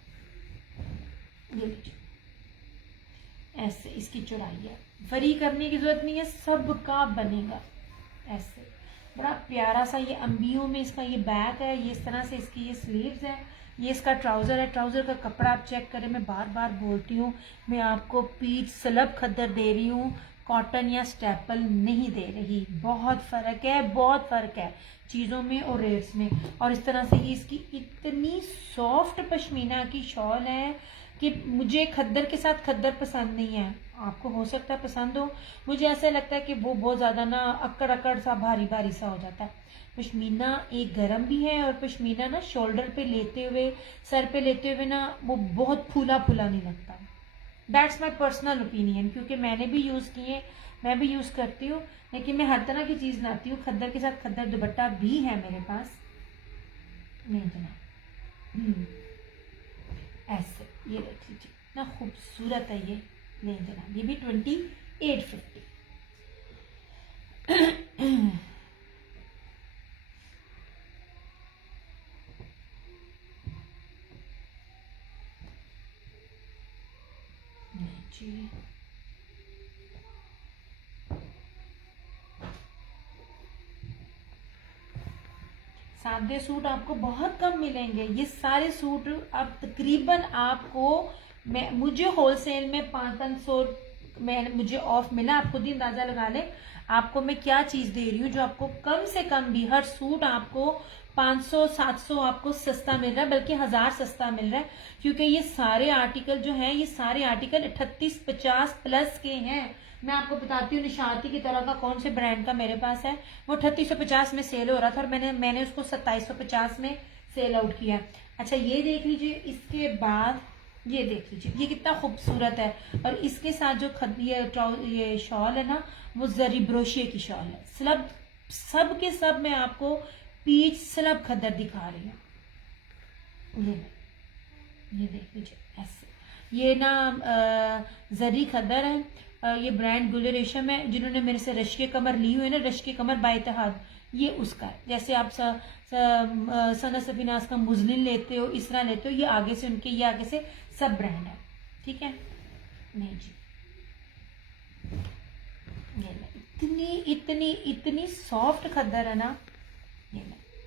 ये लीजिए ऐसे इसकी चौड़ाई है, फरी करने की जरूरत नहीं है, सबका बनेगा ऐसे। बड़ा प्यारा सा ये अंबियों में इसका ये बैक है, ये इस तरह से इसकी ये स्लीव्स है, ये इसका ट्राउजर है। ट्राउजर का कपड़ा आप चेक करें, मैं बार बार बोलती हूँ, मैं आपको पीच स्लब खद्दर दे रही हूँ, कॉटन या स्टेपल नहीं दे रही। बहुत फर्क है, बहुत फर्क है चीज़ों में और रेट्स में। और इस तरह से ये इसकी इतनी सॉफ्ट पश्मीना की शॉल है कि मुझे खद्दर के साथ खद्दर पसंद नहीं है, आपको हो सकता है पसंद हो, मुझे ऐसा लगता है कि वो बहुत ज़्यादा ना अक्कड़ अक्कड़ सा भारी भारी सा हो जाता है। पश्मीना एक गर्म भी है, और पश्मीना ना शोल्डर पे लेते हुए, सर पे लेते हुए ना वो बहुत फूला फूला नहीं लगता। दैट्स माई पर्सनल ओपिनियन, क्योंकि मैंने भी यूज़ किए, मैं भी यूज़ करती हूँ, लेकिन मैं हर तरह की चीज़ लाती हूँ। खद्दर के साथ खद्दर दुपट्टा भी है मेरे पास, नहीं जना ऐसे, ये देख लीजिए ना खूबसूरत है ये, नहीं जना, ये भी 2850। जी सादे सूट आपको बहुत कम मिलेंगे, ये सारे सूट अब तकरीबन आपको, मैं मुझे होलसेल में 500 मैं मुझे ऑफ मिला, आप खुद ही अंदाजा लगा ले आपको मैं क्या चीज दे रही हूँ, जो आपको कम से कम भी हर सूट आपको 500-700 आपको सस्ता मिल रहा है, बल्कि 1000 सस्ता मिल रहा है। क्योंकि ये सारे आर्टिकल जो हैं, ये सारे आर्टिकल 3850 प्लस के हैं। मैं आपको बताती हूँ निशाती की तरह का कौन से ब्रांड का मेरे पास है, वो 3850 में सेल हो रहा था और मैंने उसको 2750 में सेल आउट किया। अच्छा ये देख लीजिए, इसके बाद ये देख लीजिए, ये कितना खूबसूरत है। और इसके साथ जो ये शॉल है ना, वो जरी ब्रोशिये की शॉल है, स्लब सब के सब मैं आपको पीच स्लब खद्दर दिखा रही हूँ। ये देख लीजिए ऐसे, ये ना जरी खद्दर है, ये ब्रांड गुल रेशम है, जिन्होंने मेरे से रश्के कमर ली हुई है ना, रश्के कमर बाइतिहाद, ये उसका है। जैसे आप सना सफीनास का मुजलिन लेते हो, इस तरह लेते हो, ये आगे से उनके, ये आगे से सब ब्रांड है, ठीक है। नहीं जी, इतनी इतनी इतनी सॉफ्ट खद्दर है ना,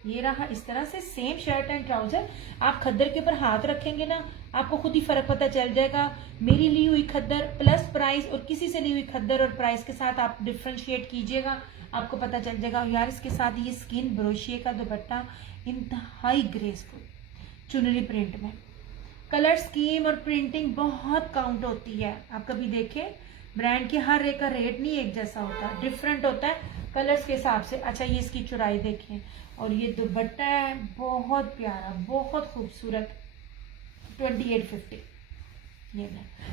ये रहा इस तरह से सेम शर्ट एंड ट्राउजर। आप खद्दर के ऊपर हाथ रखेंगे ना, आपको खुद ही फर्क पता चल जाएगा। मेरी ली हुई खद्दर प्लस प्राइस और किसी से ली हुई खद्दर और प्राइस के साथ आप डिफ्रेंशिएट कीजिएगा, आपको पता चल जाएगा। यार इसके साथ ये स्किन ब्रोशिये का दुपट्टा इंतहाई ग्रेसफुल चुनरी प्रिंट में, कलर स्कीम और प्रिंटिंग बहुत काउंट होती है। आप कभी देखें, ब्रांड के हर एक का रेट नहीं एक जैसा होता, डिफरेंट होता है कलर्स के हिसाब से। अच्छा ये इसकी चौड़ाई देखें, और ये दुपट्टा है बहुत प्यारा, बहुत खूबसूरत, 2850।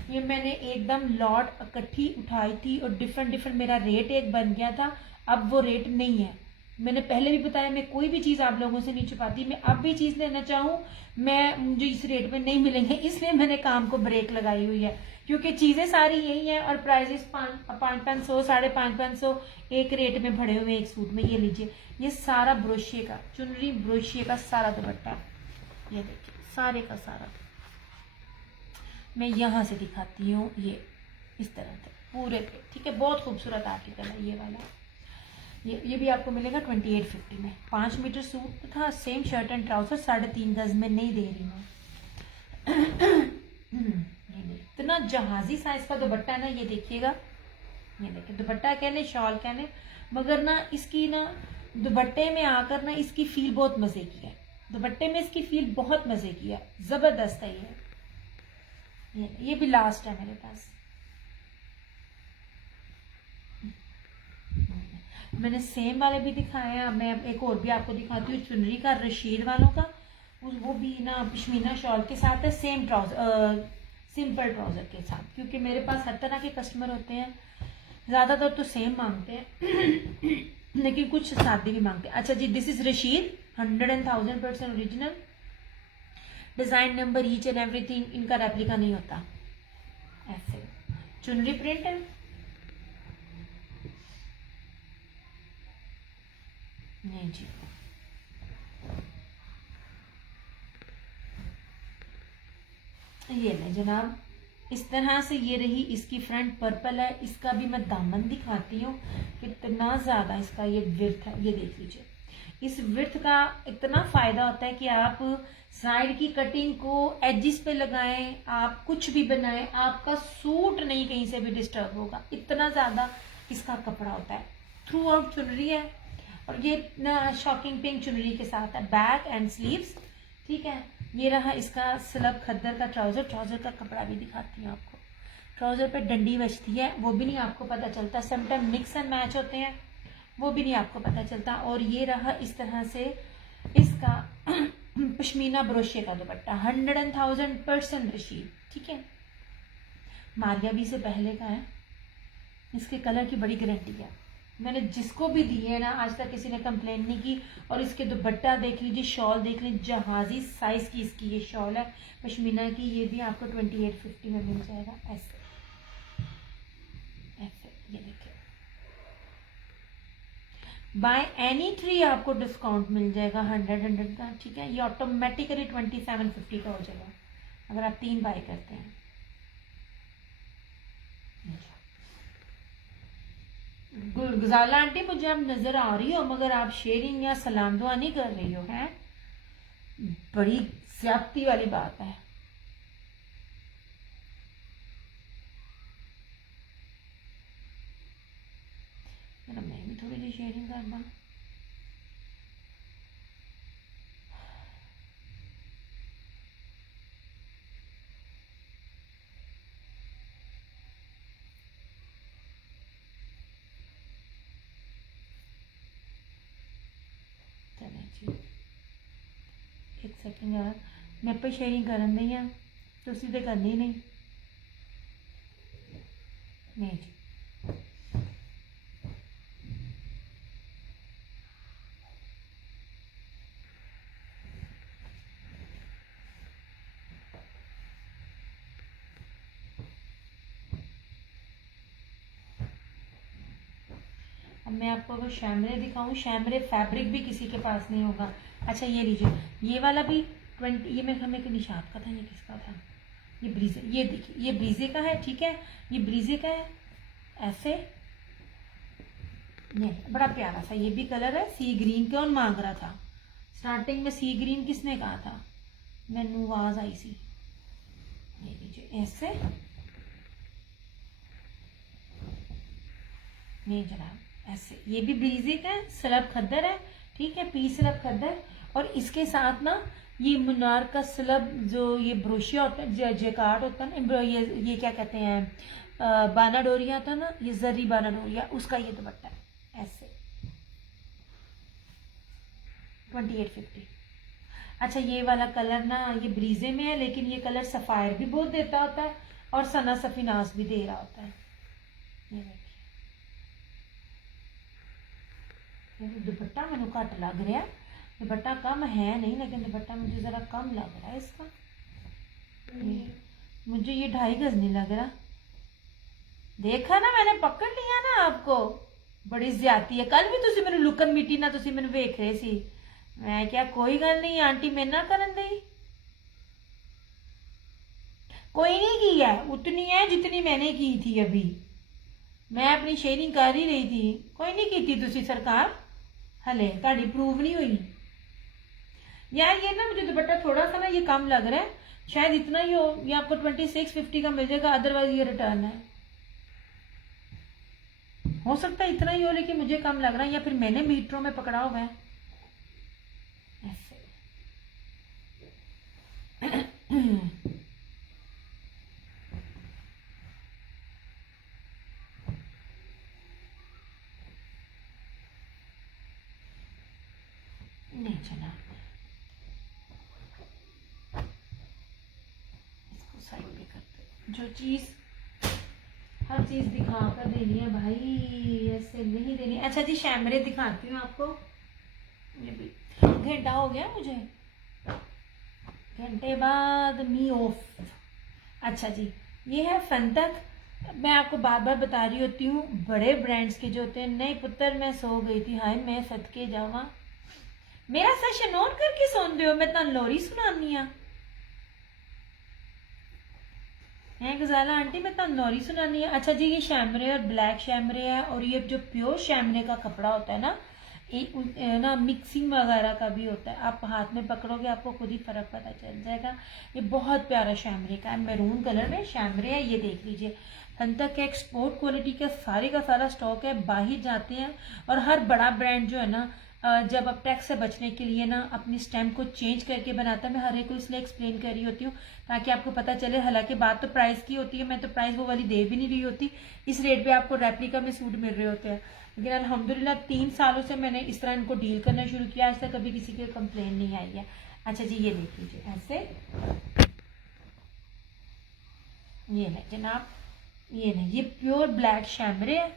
ये मैंने एकदम लॉट इकट्ठी उठाई थी और डिफरेंट मेरा रेट एक बन गया था, अब वो रेट नहीं है। मैंने पहले भी बताया, मैं कोई भी चीज़ आप लोगों से नहीं छुपाती, मैं अब भी चीज़ लेना चाहूँ मुझे इस रेट में नहीं मिलेंगे, इसलिए मैंने काम को ब्रेक लगाई हुई है। क्योंकि चीज़ें सारी यही हैं और प्राइजेस 500-500 550 एक रेट में भरे हुए एक सूट में। ये लीजिए, ये सारा ब्रोशिये का, चुनरी ब्रोशिये का सारा दुपट्टा, ये देखिए सारे का सारा मैं यहाँ से दिखाती हूँ, ये इस तरह से पूरे पे, ठीक है। बहुत खूबसूरत आर्टिकल है ये वाला। ये भी आपको मिलेगा 2850 में। 5 मीटर सूट था, सेम शर्ट एंड ट्राउजर, 3.5 गज में नहीं दे रही मैं। इतना जहाजी साइज का दुपट्टा है ना, ये देखिएगा, ये देखिए दुपट्टा कह ले शॉल कह ले, मगर ना इसकी ना दुपट्टे में आकर ना इसकी फील बहुत मजे की है। दुपट्टे में इसकी फील बहुत मजे की है, जबरदस्त है ये भी लास्ट है मेरे पास। मैंने सेम वाले भी दिखाए हैं, अब मैं एक और भी आपको दिखाती हूँ चुनरी का, रशीद वालों का। वो भी ना पश्मीना शॉल के साथ है, सेम ट्राउजर, सिंपल ट्राउजर के साथ, क्योंकि मेरे पास हर तरह के कस्टमर होते हैं, ज़्यादातर तो सेम मांगते हैं लेकिन कुछ सादी भी मांगते हैं। अच्छा जी, this is Rashid, 100,000% original, design number each and everything, इनका रेप्लिका नहीं होता। ऐसे चुनरी प्रिंट है, नहीं जी, ये ले जनाब, इस तरह से ये रही इसकी फ्रंट, पर्पल है। इसका भी मैं दामन दिखाती हूँ, कितना ज्यादा इसका ये विड्थ है, ये देख लीजिए। इस विड्थ का इतना फायदा होता है कि आप साइड की कटिंग को एजिस पे लगाएं, आप कुछ भी बनाएं, आपका सूट नहीं कहीं से भी डिस्टर्ब होगा, इतना ज्यादा इसका कपड़ा होता है। थ्रू आउट चुनरी है, और ये शॉकिंग पिंक चुनरी के साथ है, बैक एंड स्लीव्स, ठीक है। ये रहा इसका स्लब खद्दर का ट्राउजर, ट्राउजर का कपड़ा भी दिखाती हूँ आपको। ट्राउजर पे डंडी बजती है, वो भी नहीं आपको पता चलता, समटाइम मिक्स एंड मैच होते हैं, वो भी नहीं आपको पता चलता। और ये रहा इस तरह से इसका पश्मीना ब्रोशे का दुपट्टा, 100,000% रशीद, ठीक है। मारिया भी से पहले का है, इसके कलर की बड़ी गारंटी है, मैंने जिसको भी दी है ना आज तक किसी ने कंप्लेन नहीं की। और इसके दुपट्टा देख लीजिए, शॉल देख लीजिए, जहाजी साइज की इसकी ये शॉल है पश्मीना की, ये भी आपको 2850 में मिल जाएगा। ऐसे ऐसे ये देखिए, बाय एनी 3 आपको डिस्काउंट मिल जाएगा 100 का, ठीक है। ये ऑटोमेटिकली 2750 का हो जाएगा अगर आप 3 बाय करते हैं। गुजाला आंटी, मुझे आप नजर आ रही हो मगर आप शेयरिंग या सलाम दुआ नहीं कर रही हो, हैं? बड़ी ज्यादती वाली बात है। मैं भी थोड़ी सी शेयरिंग कर दूं। एक सेकंड यार, मैं पे शेयरिंग करन नहीं है तो सीधे करनी नहीं जी। अब मैं आपको अगर शैमरे दिखाऊं, शैमरे फैब्रिक भी किसी के पास नहीं होगा। अच्छा ये लीजिए, ये वाला भी 20, ये मेरे हमें के निशात का था, ये किसका था, ये ब्रीजे, ये देखिए ये ब्रीजे का है, ठीक है। ये ब्रीजे का है, ऐसे ये बड़ा प्यारा सा ये भी कलर है, सी ग्रीन, कौन मांग रहा था स्टार्टिंग में सी ग्रीन, किसने कहा था, मैनू आवाज आई सी। ये लीजिए ऐसे, नहीं जनाब ऐसे, ये भी ब्रीजे का है, स्लब खद्दर है, ठीक है, पी स्लब खद्दर। और इसके साथ ना ये मुनार का स्लब, जो ये ब्रोशिया होता है, जेकार्ड होता है ना, ये क्या कहते हैं, बाना डोरिया था ना, ये जरी बाना डोरिया, उसका ये दुपट्टा है ऐसे, 2850। अच्छा ये वाला कलर ना ये ब्रीजे में है, लेकिन ये कलर सफायर भी बहुत देता होता है और सना सफिनास भी दे रहा होता है। ये देखिए दुपट्टा मैंने घट लग रहा है, दुपट्टा कम है नहीं, लेकिन दुपट्टा मुझे जरा कम लग रहा है इसका, मुझे ये 2.5 गज नहीं लग रहा। देखा ना, मैंने पकड़ लिया ना आपको, बड़ी ज्यादती है। कल भी तुसी मेनू लुकन मिट्टी ना तुसी मेनू वेख रहे सी, मैं क्या कोई गल नहीं आंटी मेरे ना करन दी, कोई नहीं की है, उतनी है जितनी मैंने की थी। अभी मैं अपनी शेयरिंग कर ही रही थी। कोई नहीं की थी तुसी सरकार, हले ताड़ी प्रूव नहीं हुई यार। ये ना मुझे दुपट्टा थोड़ा सा ना ये कम लग रहा है, शायद इतना ही हो। ये आपको 2650 का मिल जाएगा, अदरवाइज ये रिटर्न है। हो सकता है इतना ही हो, लेकिन मुझे कम लग रहा है, या फिर मैंने मीटरों में पकड़ा हुआ है ऐसे। नहीं चला, इसको साइड पे करते। जो चीज हर चीज दिखा कर देनी है भाई, ऐसे नहीं देनी। अच्छा जी, शैमरे दिखाती हूँ आपको। ये भी घंटा हो गया मुझे, घंटे बाद मी ऑफ। अच्छा जी, ये है फंतक। मैं आपको बार बार बता रही होती हूँ, बड़े ब्रांड्स के जो होते हैं। नहीं पुत्र मैं सो गई थी, हाय मैं सदके जावा, मेरा सेशन ऑन करके सोन दो, मैं तन लोरी सुनानी आ गजाला आंटी, मैं तन लोरी सुनानी है। अच्छा जी, ये शैमरे और ब्लैक शैमरे है, और ये जो प्योर शैमरे का कपड़ा होता है ना, ना मिक्सिंग वगैरह का भी होता है। आप हाथ में पकड़ोगे आपको खुद ही फर्क पता चल जाएगा। ये बहुत प्यारा शैमरे का है, मैरून कलर में शैमरे है। ये देख लीजिए, फंतक का एक्सपोर्ट क्वालिटी का सारा स्टॉक है, बाहर जाते हैं। और हर बड़ा ब्रांड जो है ना, जब अब टैक्स से बचने के लिए ना अपनी स्टैम्प को चेंज करके बनाता है। मैं हर एक को इसलिए एक्सप्लेन कर रही होती हूँ ताकि आपको पता चले। हालांकि बात तो प्राइस की होती है, मैं तो प्राइस वो वाली दे भी नहीं रही होती। इस रेट पे आपको रेप्लिका में सूट मिल रहे होते हैं। लेकिन अल्हम्दुलिल्लाह 3 सालों से मैंने इस तरह इनको डील करना शुरू किया, आज तक कभी किसी की कंप्लेन नहीं आई है। अच्छा जी, ये देख लीजिए ऐसे, ये है जनाब, ये नहीं, ये प्योर ब्लैक शैमरे है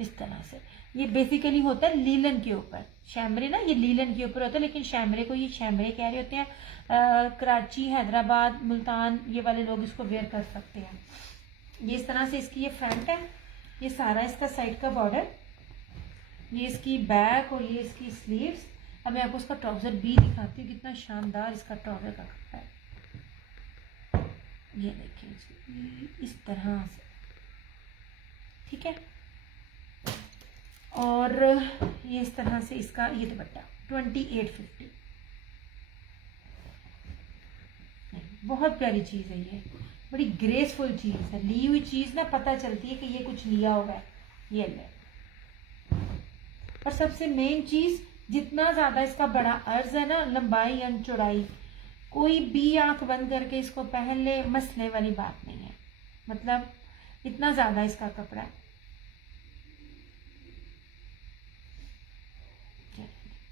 इस तरह से। ये बेसिकली होता है लीलन के ऊपर, शैमरे ना ये लीलन के ऊपर होता है, लेकिन शैमरे को ये शैमरे कह रहे होते हैं। कराची, हैदराबाद, मुल्तान, ये वाले लोग इसको वेयर कर सकते हैं। ये इस तरह से इसकी ये फ्रंट है, ये सारा इसका साइड का बॉर्डर, ये इसकी बैक और ये इसकी स्लीव्स। अब मैं आपको इसका ट्राउजर भी दिखाती हूँ, कितना शानदार इसका ट्राउजर का कपड़ा है। ये देखिए इस तरह से, ठीक है। और ये इस तरह से इसका ये दुपट्टा 2850। बहुत प्यारी चीज़ है ये, बड़ी ग्रेसफुल चीज़ है। ली हुई चीज़ ना पता चलती है कि ये कुछ लिया हुआ है। ये ले, और सबसे मेन चीज़, जितना ज़्यादा इसका बड़ा अर्ज है ना, लंबाई या चौड़ाई, कोई भी आंख बंद करके इसको पहन ले, मसले वाली बात नहीं है। मतलब इतना ज़्यादा इसका कपड़ा है।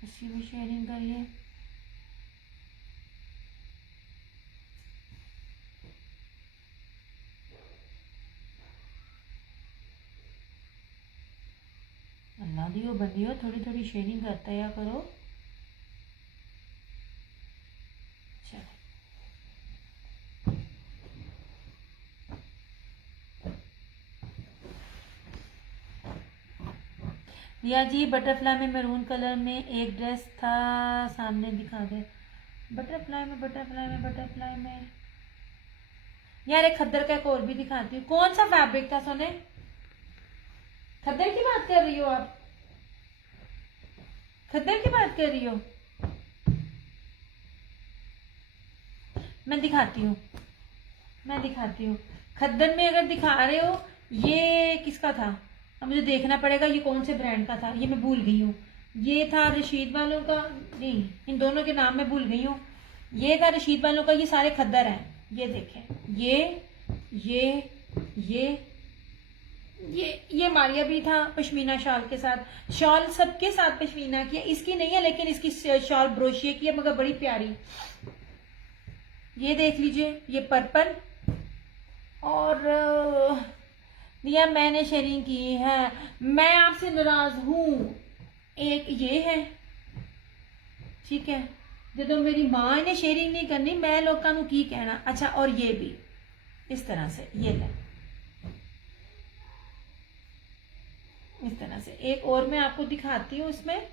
इसकी भी शेयरिंग करिए। अल्लाह दियो बंदियो, थोड़ी थोड़ी शेयरिंग करते या करो। रिया जी, बटरफ्लाई में मैरून कलर में एक ड्रेस था, सामने दिखा दे। बटरफ्लाई में यार एक खद्दर का एक और भी दिखाती हूँ। कौन सा फैब्रिक था सोने? खद्दर की बात कर रही हो आप? खद्दर की बात कर रही हो? मैं दिखाती हूँ खद्दर में अगर दिखा रहे हो। ये किसका था? अब मुझे देखना पड़ेगा ये कौन से ब्रांड का था, ये मैं भूल गई हूँ। ये था रशीद वालों का, नहीं इन दोनों के नाम मैं भूल गई हूँ। ये था रशीद वालों का, ये सारे खद्दर हैं। ये देखें, ये मारिया भी था पश्मीना शॉल के साथ। शॉल सबके साथ पश्मीना की है, इसकी नहीं है लेकिन इसकी शॉल ब्रोशिया की है, मगर बड़ी प्यारी। ये देख लीजिए, ये पर्पल। और दिया मैंने शेयरिंग की है, मैं आपसे नाराज हूं। एक ये है, ठीक है, जो मेरी मां ने शेयरिंग नहीं करनी, मैं लोगों को की कहना। अच्छा, और ये भी इस तरह से, ये ले इस तरह से। एक और मैं आपको दिखाती हूँ इसमें,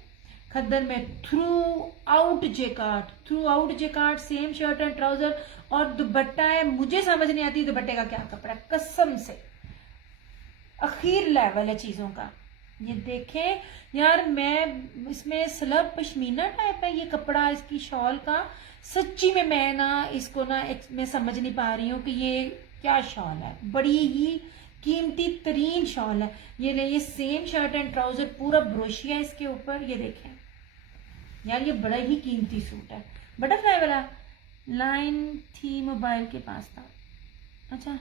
खद्दर में through out jacquard, same shirt and trouser, और दुपट्टा है, मुझे समझ नहीं आती दुपट्टे का क्या कपड़ा है, कसम से आखिर लेवल है चीजों का। ये देखें यार, मैं इसमें स्लब पश्मीना टाइप है ये कपड़ा इसकी शॉल का, सच्ची में मैं ना इसको ना मैं समझ नहीं पा रही हूँ कि ये क्या शॉल है, बड़ी ही कीमती तरीन शॉल है। ये सेम शर्ट एंड ट्राउजर, पूरा ब्रोशिया इसके ऊपर, ये देखें यार ये बड़ा ही कीमती सूट है। बटरफ्लाई वाला लाइन थी मोबाइल के पास था, अच्छा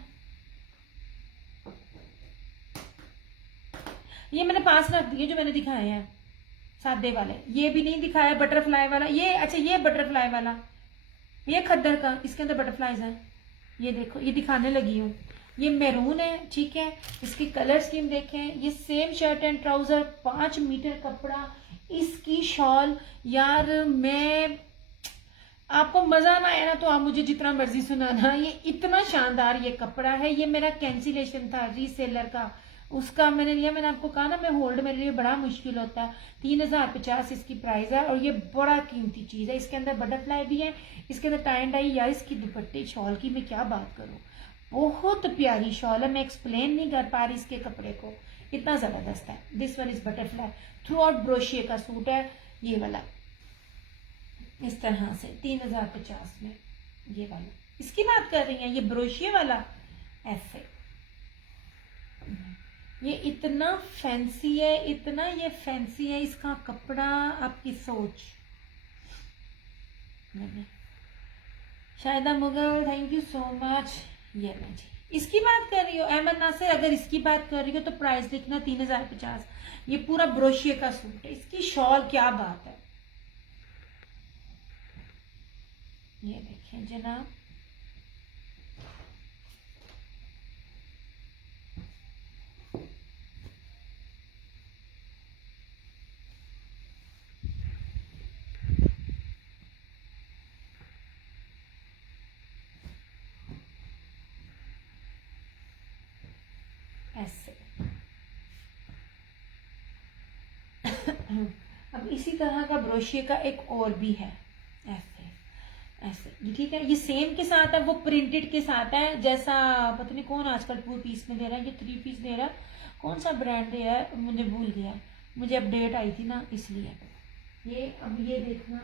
ये मैंने पास रख दिए जो मैंने दिखाए हैं सादे वाले, ये भी नहीं दिखाया बटरफ्लाई वाला, ये अच्छा ये बटरफ्लाई वाला, ये खद्दर का, इसके अंदर बटरफ्लाईज हैं, ये देखो ये दिखाने लगी हूँ, ये मैरून है, ठीक है, इसकी कलर स्कीम देखें, ये same shirt and trouser, 5 metre कपड़ा, इसकी शॉल। यार मैं आपको मजा ना आया ना तो आप मुझे जितना मर्जी सुनाना, ये इतना शानदार ये कपड़ा है। ये मेरा कैंसिलेशन था रीसेलर का, उसका मैंने लिया, मैंने आपको कहा ना मैं होल्ड मेरे लिए बड़ा मुश्किल होता है। 3050 इसकी प्राइस है और ये बड़ा कीमती चीज है। इसके अंदर बटरफ्लाई भी है, इसके अंदर टाई एंड डाई, यार इसकी दुपट्टे शॉल की मैं क्या बात करूं, बहुत प्यारी शॉल है, मैं एक्सप्लेन नहीं कर पा रही इसके कपड़े को, इतना जबरदस्त है। This one is butterfly, throughout ब्रोशिये का सूट है ये वाला, इस तरह से 3050 में ये वाला, इसकी बात कर रही हैं, ये ब्रोशिये वाला ऐसे, ये इतना फैंसी है, इतना ये फैंसी है इसका कपड़ा, आपकी सोच। शायदा मुगल थैंक यू सो मच। ये मैं जी इसकी बात कर रही हो अहमद नासिर, अगर इसकी बात कर रही हो तो प्राइस लिखना 3050। ये पूरा ब्रोशिये का सूट है, इसकी शॉल क्या बात है, ये देखें जनाब, ऐसे। अब इसी तरह का ब्रोशिये का एक और भी है, ऐसे ऐसे, ठीक है, ये सेम के साथ है, वो प्रिंटेड के साथ है, जैसा पता नहीं कौन आजकल 2 पीस में दे रहा है, ये 3 पीस दे रहा है, कौन सा ब्रांड दे रहा है मुझे भूल गया, मुझे अपडेट आई थी ना इसलिए। ये अब ये देखना,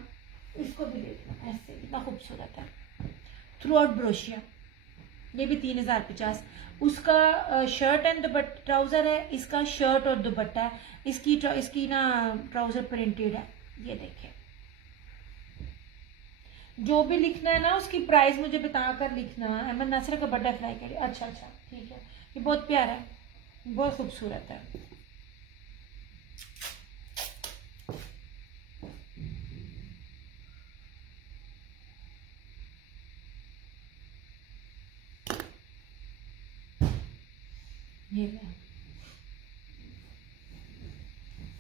इसको भी देखना, ऐसे कितना खूबसूरत है, थ्रू आउट ब्रोशिया, ये भी 3050। उसका शर्ट एंड ट्राउजर है, इसका शर्ट और दुपट्टा है, इसकी ना ट्राउजर प्रिंटेड है, ये देखें। जो भी लिखना है ना उसकी प्राइस मुझे बताकर लिखना। अहमद नासिर का बटरफ्लाई करिए, अच्छा अच्छा ठीक है, ये बहुत प्यारा है, बहुत खूबसूरत है।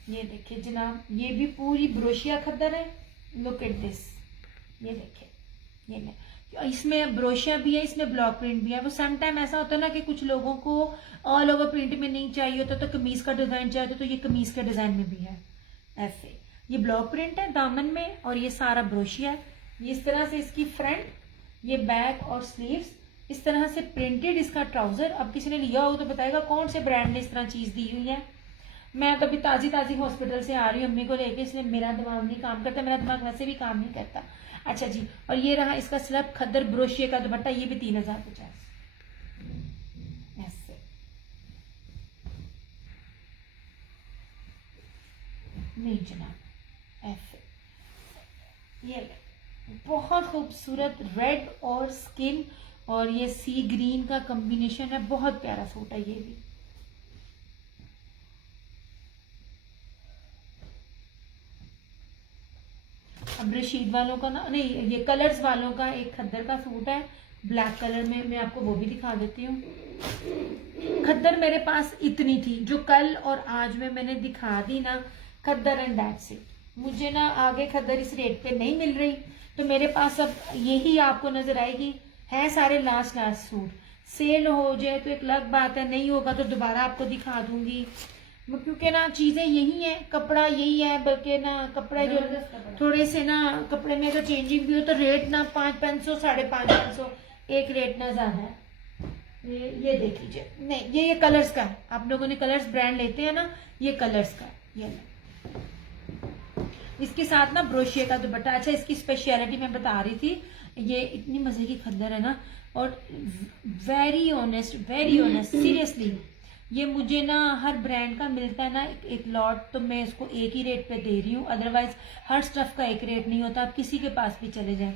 ये देखिए जनाब, ये भी पूरी ब्रोशिया खद्दर है, लुक एट दिस, ये देखिए, ये इसमें ब्रोशिया भी है, इसमें ब्लॉक प्रिंट भी है। वो सम टाइम ऐसा होता है ना कि कुछ लोगों को ऑल ओवर प्रिंट में नहीं चाहिए होता, तो कमीज का डिजाइन चाहिए, तो ये कमीज के डिजाइन में भी है ऐसे। ये ब्लॉक प्रिंट है दामन में और ये सारा ब्रोशिया है। ये इस तरह से इसकी फ्रंट, ये बैक और स्लीव्स, इस तरह से प्रिंटेड इसका ट्राउजर। अब किसी ने लिया हो तो बताएगा कौन से ब्रांड ने इस तरह चीज दी हुई है। मैं तो अभी ताजी हॉस्पिटल से आ रही हूँ अम्मी को लेके, इसलिए मेरा दिमाग नहीं काम करता, मेरा दिमाग वैसे भी काम नहीं करता। अच्छा जी, और ये रहा इसका स्लब खद्दर ब्रोशिये का दुपट्टा, ये भी 3050 ऐसे। नहीं जनाब ऐसे, ये बहुत खूबसूरत रेड और स्किन और ये सी ग्रीन का कॉम्बिनेशन है, बहुत प्यारा सूट है ये भी। अब रशीद वालों का ना, नहीं ये कलर्स वालों का एक खद्दर का सूट है ब्लैक कलर में, मैं आपको वो भी दिखा देती हूँ। खद्दर मेरे पास इतनी थी जो कल और आज में मैंने दिखा दी ना, खद्दर एंड दैट्स इट। मुझे ना आगे खद्दर इस रेट पे नहीं मिल रही, तो मेरे पास अब यही आपको नजर आएगी, है सारे लास्ट सूट। सेल हो जाए तो एक अलग बात है, नहीं होगा तो दोबारा आपको दिखा दूंगी। क्योंकि ना चीजें यही है, कपड़ा यही है, बल्कि ना कपड़ा जो थोड़े से ना कपड़े में अगर चेंजिंग भी हो तो रेट ना 500-500, 550, एक रेट ना ज्यादा है। ये देख लीजिए, नहीं ये कलर्स का है, आप लोगों ने कलर्स ब्रांड लेते हैं ना, ये कलर्स का ये ना। इसके साथ ना ब्रोशिया का दुपट्टा। अच्छा, इसकी स्पेशलिटी मैं बता रही थी, ये इतनी मजे की खद्दर है ना, और वेरी ऑनेस्ट सीरियसली, ये मुझे ना हर ब्रांड का मिलता है ना एक लॉट, तो मैं इसको एक ही रेट पे दे रही हूँ, अदरवाइज हर स्टफ का एक रेट नहीं होता, आप किसी के पास भी चले जाएं।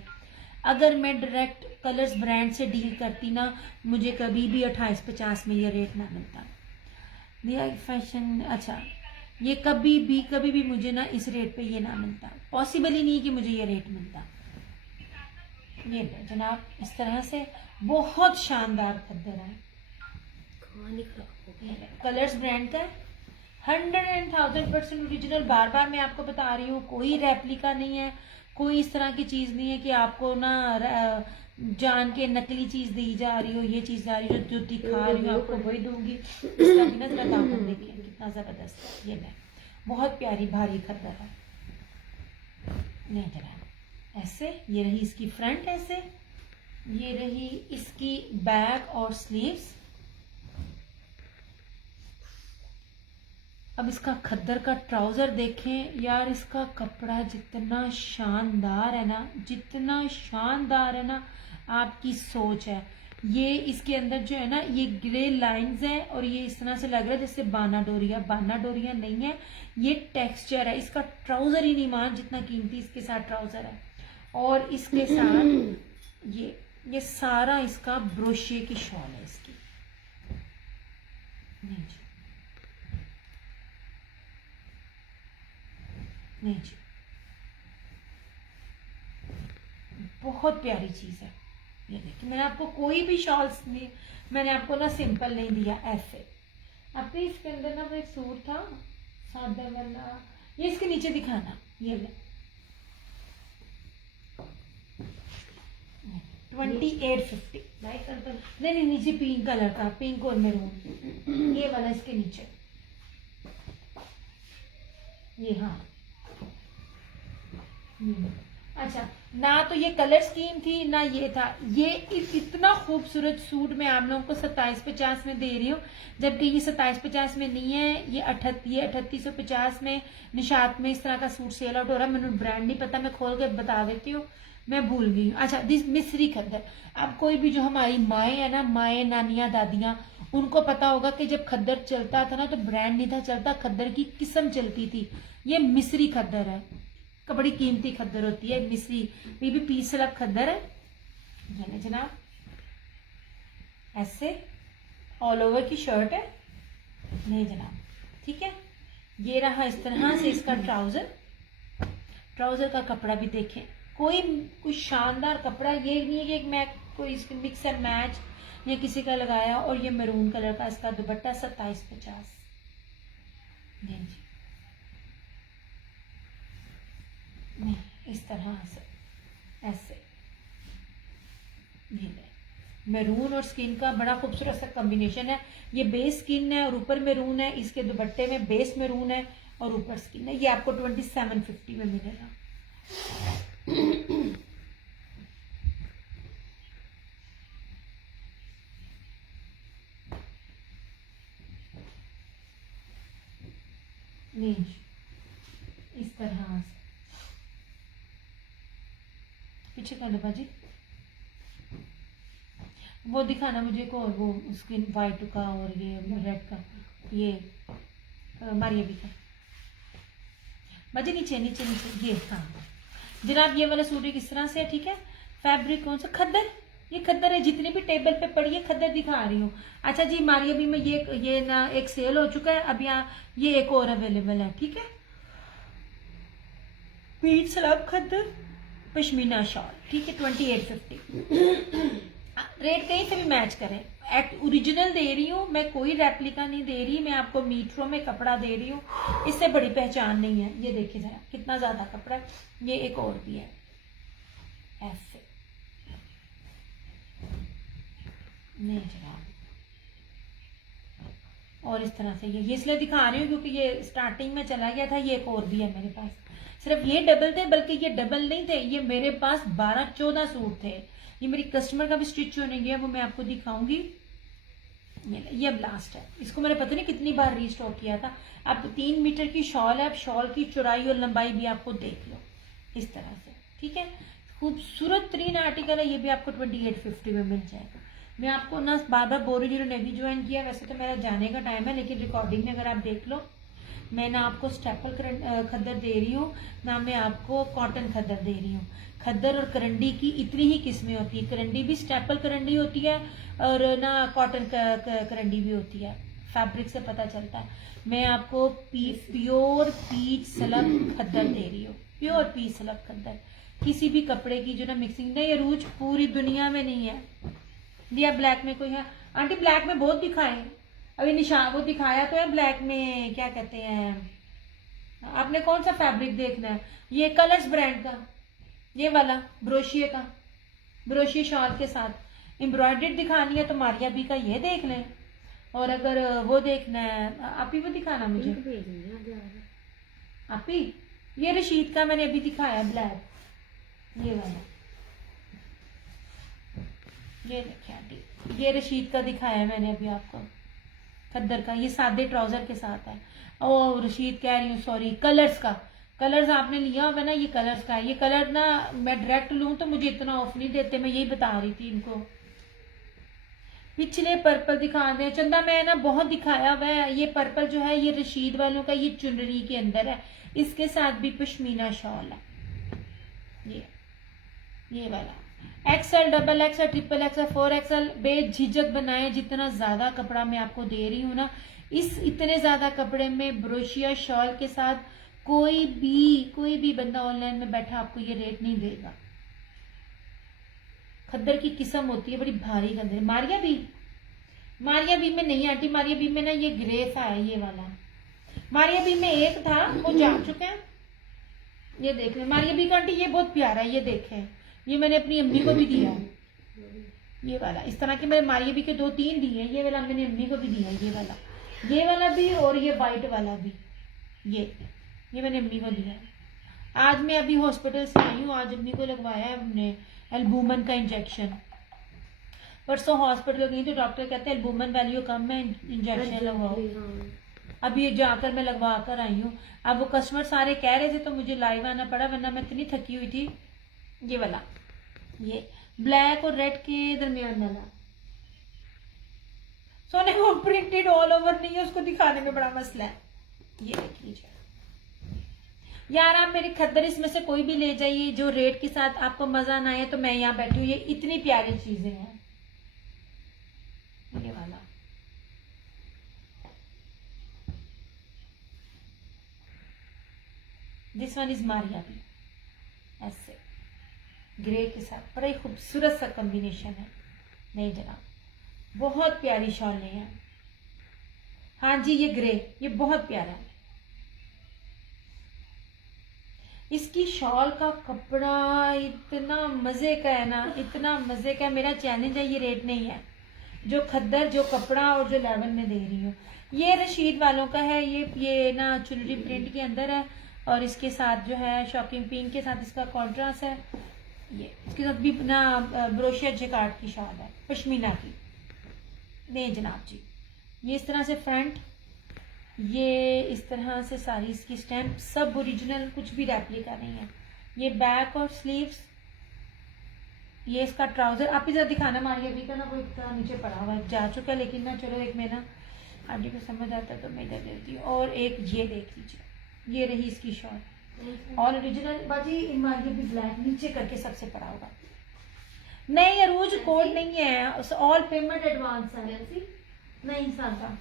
अगर मैं डायरेक्ट कलर्स ब्रांड से डील करती ना, मुझे कभी भी 28-50 में ये रेट ना मिलता। दिया फैशन, अच्छा ये कभी भी मुझे ना इस रेट पे ये ना मिलता, पॉसिबल ही नहीं कि मुझे ये रेट मिलता। ये लो जनाब, इस तरह से बहुत शानदार खद्दर है, कलर्स ब्रांड का 100% ओरिजिनल। बार बार मैं आपको बता रही हूँ, कोई रेप्लिका नहीं है, कोई इस तरह की चीज नहीं है कि आपको ना जान के नकली चीज दी जा रही हो, ये चीज जा रही हो, जो दिखा रही हूँ आपको वही दूंगी। इसका भी ना जरा दामन देखिए कितना जबरदस्त है, ये मैं बहुत प्यारी भारी खद्दर है। नहीं जरा ऐसे, ये रही इसकी फ्रंट, ऐसे ये रही इसकी बैक और स्लीव्स। अब इसका खद्दर का ट्राउजर देखें यार, इसका कपड़ा जितना शानदार है ना, जितना शानदार है ना, आपकी सोच है। ये इसके अंदर जो है ना, ये ग्रे लाइंस हैं, और ये इस तरह से लग रहा है जैसे बाना डोरिया नहीं है, ये टेक्सचर है। इसका ट्राउजर ही नहीं मान जितना कीमती इसके साथ ट्राउजर है, और इसके साथ ये सारा इसका ब्रोशिये की शॉल है इसकी। नहीं जी, नहीं जी, बहुत प्यारी चीज है। ये देखिए, मैंने आपको कोई भी शॉल्स नहीं, मैंने आपको ना सिंपल नहीं दिया ऐसे। आपके इसके अंदर ना वो एक सूट था सादा वाला, ये इसके नीचे दिखाना, ये ले 2850 लाइक करता, नहीं नीचे पिंक कलर का, पिंक और मेरून, ये वाला इसके नीचे, ये हाँ। अच्छा, ना तो ये कलर स्कीम थी ना ये था, ये इतना खूबसूरत सूट मैं आप लोगों को 2750 में दे रही हूँ, जबकि ये 2750 में नहीं है, ये 3850 में निशात में इस तरह का सूट सेल आउट हो रहा है। मैंने ब्रांड नहीं पता, मैं खोल के बता देती हूँ, मैं भूल गई हूँ। अच्छा, दिस मिस्री खद्दर, अब कोई भी जो हमारी माएँ है ना, माएँ नानियाँ दादियाँ, उनको पता होगा कि जब खद्दर चलता था ना तो ब्रांड नहीं था चलता, खद्दर की किस्म चलती थी। ये मिस्री खद्दर है, का बड़ी कीमती खद्दर होती है मिस्री, ये भी पीस सलब खद्दर है। जाने जनाब, ऐसे ऑल ओवर की शर्ट है, नहीं जनाब, ठीक है। ये रहा इस तरह से इसका ट्राउजर, ट्राउजर का कपड़ा भी देखें, कोई शानदार कपड़ा, ये नहीं है कि मैं कोई इसके मिक्स एंड मैच या किसी का लगाया। और ये मैरून कलर का इसका दुपट्टा 2750। जी जी, नहीं इस तरह से ऐसे, ये मैरून और स्किन का बड़ा खूबसूरत सा कॉम्बिनेशन है। ये बेस स्किन है और ऊपर मैरून है, इसके दुपट्टे में बेस मैरून है और ऊपर स्किन है। ये आपको 2750 में मिलेगा। नहीं इस तरह से पीछे कर लो बाजी, वो दिखाना मुझे को, वो स्किन वाइट का और ये रेड का, ये मारिया भी का बाजी, नीचे नीचे नीचे, ये हाँ जनाब, ये वाला सूट किस तरह से है, ठीक है। फैब्रिक कौन सा, खद्दर, ये खद्दर है, जितनी भी टेबल पे पड़ी है खद्दर दिखा रही हूँ। अच्छा जी, मारिया भी में ये ना एक सेल हो चुका है, अब यहाँ ये एक और अवेलेबल है, ठीक है। पीठ सलाब खद्दर पश्मीना शॉल, ठीक है, 2850। रेट कहीं से भी मैच करें, ओरिजिनल दे रही हूँ मैं, कोई रेप्लिका नहीं दे रही मैं आपको, मीटरों में कपड़ा दे रही हूँ, इससे बड़ी पहचान नहीं है। ये देखिए जरा कितना ज्यादा कपड़ा है। ये एक और भी है ऐसे, नहीं जनाब और इस तरह से ये इसलिए दिखा रही हूँ क्योंकि ये स्टार्टिंग में चला गया था। ये एक और भी है मेरे पास। सिर्फ ये डबल थे, बल्कि ये डबल नहीं थे, ये मेरे पास 12-14 सूट थे। ये मेरी कस्टमर का भी स्टिच होने गया, वो मैं आपको दिखाऊंगी। ये अब लास्ट है। इसको मैंने पता नहीं कितनी बार रीस्टॉक किया था। अब 3 मीटर की शॉल है। अब शॉल की चौड़ाई और लंबाई भी आपको देख लो इस तरह से, ठीक है। खूबसूरत 3 आर्टिकल है। ये भी आपको 2850 में मिल जाएगा। मैं आपको ना बार बार बोल रही हूँ, जिन्होंने भी ज्वाइन किया, वैसे तो मेरा जाने का टाइम है, लेकिन रिकॉर्डिंग में अगर आप देख लो, मैं ना आपको स्टेपल खद्दर दे रही हूँ, ना मैं आपको कॉटन खद्दर दे रही हूँ। खद्दर और करंडी की इतनी ही किस्में होती है। करंडी भी स्टेपल करंडी होती है और ना कॉटन करंडी भी होती है। फैब्रिक से पता चलता है। मैं आपको प्योर पीच सलब खद्दर दे रही हूँ। प्योर पीच सलब खद्दर, किसी भी कपड़े की जो ना मिक्सिंग नहीं, ये रूज पूरी दुनिया में नहीं है। दिया ब्लैक में कोई है? आंटी ब्लैक में बहुत दिखाए। अभी निशान वो दिखाया तो है ब्लैक में, क्या कहते हैं, आपने कौन सा फैब्रिक देखना है? ये कलर्स ब्रांड का, ये वाला ब्रोशिये का, ब्रोशिये शॉल के साथ एम्ब्रॉयडर्ड दिखानी है तो मारिया बी का ये देख लें। और अगर वो देखना है, आप ही वो दिखाना मुझे। आप ही, ये रशीद का मैंने अभी दिखाया ब्लैक, ये वाला, ये देखिए आंटी, ये रशीद का दिखाया है मैंने अभी आपको खद्दर का। ये सादे ट्राउजर के साथ है। ओ रशीद कह रही हूँ, सॉरी, कलर्स का। कलर्स आपने लिया होगा ना, ये कलर्स का है। ये कलर ना मैं डायरेक्ट लूं तो मुझे इतना ऑफ नहीं देते, मैं यही बता रही थी इनको। पिछले पर्पल दिखा दे चंदा, मैं ना बहुत दिखाया हुआ है। ये पर्पल जो है ये रशीद वालों का, ये चुनरी के अंदर है, इसके साथ भी पश्मीना शॉल है। ये वाला XL, double XL, triple XL, 4XL, बेझिझक बनाए। जितना ज्यादा कपड़ा मैं आपको दे रही हूँ ना, इस इतने ज्यादा कपड़े में ब्रोशिया शॉल के साथ कोई भी बंदा ऑनलाइन में बैठा आपको ये रेट नहीं देगा। खद्दर की किस्म होती है, बड़ी भारी खद्दर। मारिया बी में नहीं आंटी, मारिया बी में ना ये ग्रे सा है, ये वाला। मारिया बी में एक था, वो जा चुका है। ये देख ले मारिया बी का आंटी, ये बहुत प्यारा है, ये देखें, ये मैंने अपनी अम्मी को भी दिया है। ये वाला इस तरह के मैंने मारिया बी के 2-3 दिए हैं। ये वाला मैंने अम्मी को भी दिया है, ये वाला भी, और ये व्हाइट वाला भी। ये मैंने अम्मी को दिया है। आज मैं अभी हॉस्पिटल से आई हूँ, आज अम्मी को लगवाया है हमने एल्बुमन का इंजेक्शन। परसों हॉस्पिटल गई तो डॉक्टर कहते हैं एल्बुमन वैल्यू कम है, इंजेक्शन लगवाओ। अब ये जाकर मैं लगवा कर आई हूँ। अब वो कस्टमर सारे कह रहे थे तो मुझे लाइव आना पड़ा, वरना मैं इतनी थकी हुई थी। ये वाला, ये ब्लैक और रेड के दरमियान वाला सोने वो प्रिंटेड ऑल ओवर नहीं है, उसको दिखाने में बड़ा मसला है। ये देख लीजिए यार, आप मेरी खद्दर इसमें से कोई भी ले जाइए, जो रेट के साथ आपको मजा ना आए तो मैं यहाँ बैठी हूँ। ये इतनी प्यारी चीजें हैं। ये वाला दिस वन इज मारिया भी, ऐसे ग्रे के साथ बड़ा ही खूबसूरत सा कॉम्बिनेशन है। नहीं जनाब, बहुत प्यारी शॉलें हैं। हाँ जी, ये ग्रे, ये बहुत प्यारा है। इसकी शॉल का कपड़ा इतना मजे का है ना, इतना मजे का। मेरा चैलेंज है, ये रेट नहीं है जो खद्दर, जो कपड़ा और जो लेवल में दे रही हूँ। ये रशीद वालों का है। ये ना चुनरी प्रिंट के अंदर है, और इसके साथ जो है शॉकिंग पिंक के साथ इसका कॉन्ट्रास्ट है। ये इसके साथ भी ना ब्रोशिया जैकार्ड की शॉल है, पश्मीना की। नहीं जनाब जी, ये इस तरह से फ्रंट, ये इस तरह से सारी इसकी स्टैम्प, सब ओरिजिनल, कुछ भी रेप्लिका नहीं है। ये बैक और स्लीव्स, ये इसका ट्राउजर। आप इधर दिखाना मारिया भी का ना, वो इतना नीचे पड़ा हुआ है, जा चुका है, लेकिन ना चलो एक में ना आंटी को समझ आता है तो मैं इधर देती हूँ। और एक ये देख लीजिए, ये रही इसकी शॉल, ऑल ओरिजिनल बाजी। मारिया भी ब्लैक नीचे करके सबसे पड़ा होगा। नहीं, अरूज कोड नहीं है, ऑल पेमेंट एडवांस है। नहीं सादा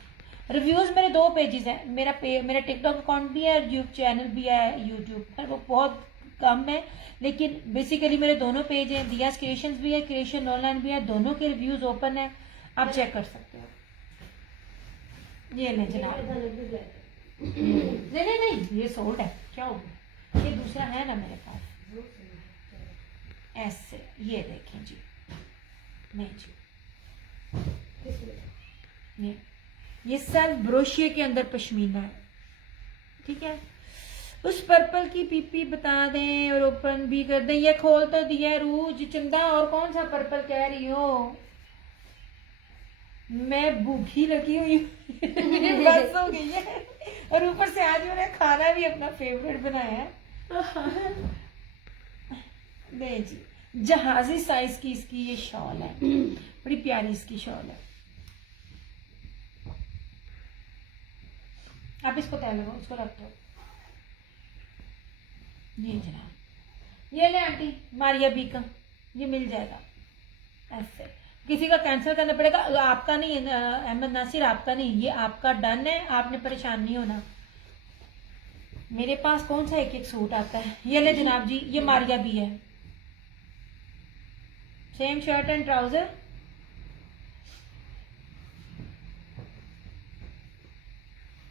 रिव्यूज मेरे 2 पेजेस हैं। मेरा टिकटॉक अकाउंट भी है, यूट्यूब चैनल भी है यूट्यूब पर, वो बहुत कम है, लेकिन बेसिकली मेरे दोनों पेज हैं। दियाज क्रिएशंस भी है, क्रिएशन ऑनलाइन भी है, दोनों के रिव्यूज ओपन है, आप चेक कर सकते हो। ये ले जनाब, नहीं, ये सोल्ड है, क्या हो गया? ये दूसरा है ना मेरे पास, ऐसे। ये देखें जी, नहीं जी, ये ये सेल्फ ब्रोशिये के अंदर पश्मीना है, ठीक है। उस पर्पल की पीपी बता दें और ओपन भी कर दें। ये खोल तो दिया रूज चंदा, और कौन सा पर्पल कह रही हो? मैं भूखी लगी हुई बस हो गई है, और ऊपर से आज मैंने खाना भी अपना फेवरेट बनाया है। नहीं जी, जहाजी साइज की इसकी ये शॉल है, बड़ी प्यारी इसकी शॉल है। आप इसको तय लगाओ, इसको रख दो। ये जनाब, ये ले आंटी मारिया बी का, ये मिल जाएगा ऐसे। किसी का कैंसिल करना पड़ेगा, आपका नहीं अहमद नासिर, आपका नहीं, ये आपका डन है, आपने परेशान नहीं होना। मेरे पास कौन सा एक एक सूट आता है। ये ले जनाब जी, ये मारिया बी है, सेम शर्ट एंड ट्राउजर।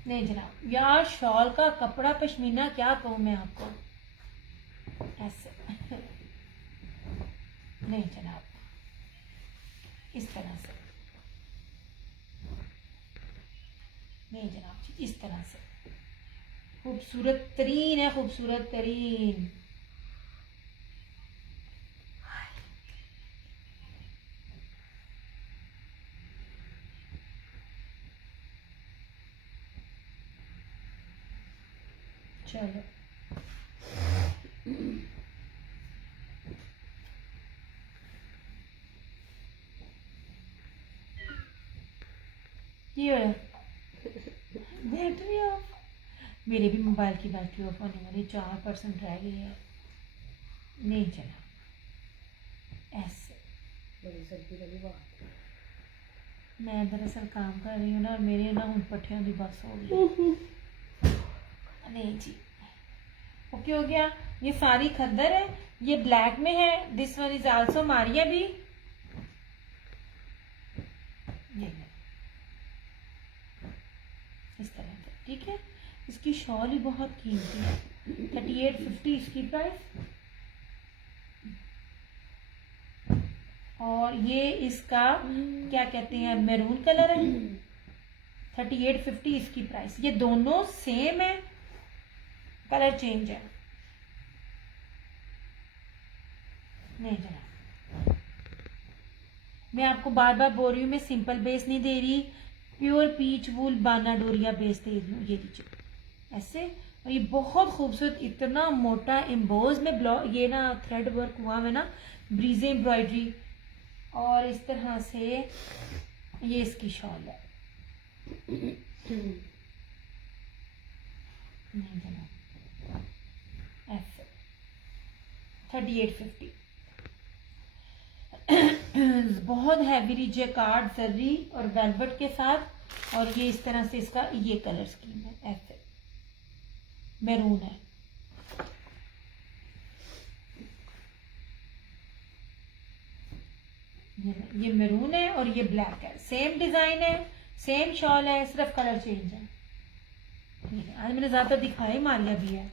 नहीं जनाब, यार शॉल का कपड़ा पश्मीना क्या कहूं मैं आपको, ऐसे नहीं जनाब, इस तरह से नहीं जनाब जी, इस तरह से खूबसूरत तरीन है, खूबसूरत तरीन। चलो ये बैटरी ऑफ, मेरे भी मोबाइल की बैटरी ऑफ होने वाली, 4% रह गई है। नहीं चला ऐसे, मैं दरअसल काम कर रही हूँ ना, और मेरे ना उन पट्टियों की बस हो गई। नहीं जी, ओके हो गया। ये सारी खद्दर है, ये ब्लैक में है, this one is also Maria भी। ये इस तरह से, ठीक है। इसकी शॉल ही बहुत कीमती है, 3850 इसकी प्राइस। और ये इसका क्या कहते हैं, मैरून कलर है, 3850 इसकी प्राइस। ये दोनों सेम है, कलर चेंज है। नहीं जनाब, मैं आपको बार बार बोल रही हूँ, मैं सिंपल बेस नहीं दे रही, प्योर पीच वूल बाना डोरिया बेस दे रही हूँ। ये लीजिए ऐसे, और ये बहुत खूबसूरत, इतना मोटा एम्बोज में ये ना थ्रेड वर्क हुआ है ना, ब्रीजे एम्ब्रॉयडरी, और इस तरह से ये इसकी शॉल है। नहीं जनाब, ऐसे 3850 बहुत हैवी जैकार्ड जर्री और वेलवेट के साथ, और ये इस तरह से इसका ये कलर स्कीम है, ऐसे मैरून है। ये मैरून है और ये ब्लैक है, सेम डिजाइन है, सेम शॉल है, सिर्फ कलर चेंज है। आज मैंने ज्यादा दिखाई मारिया भी है।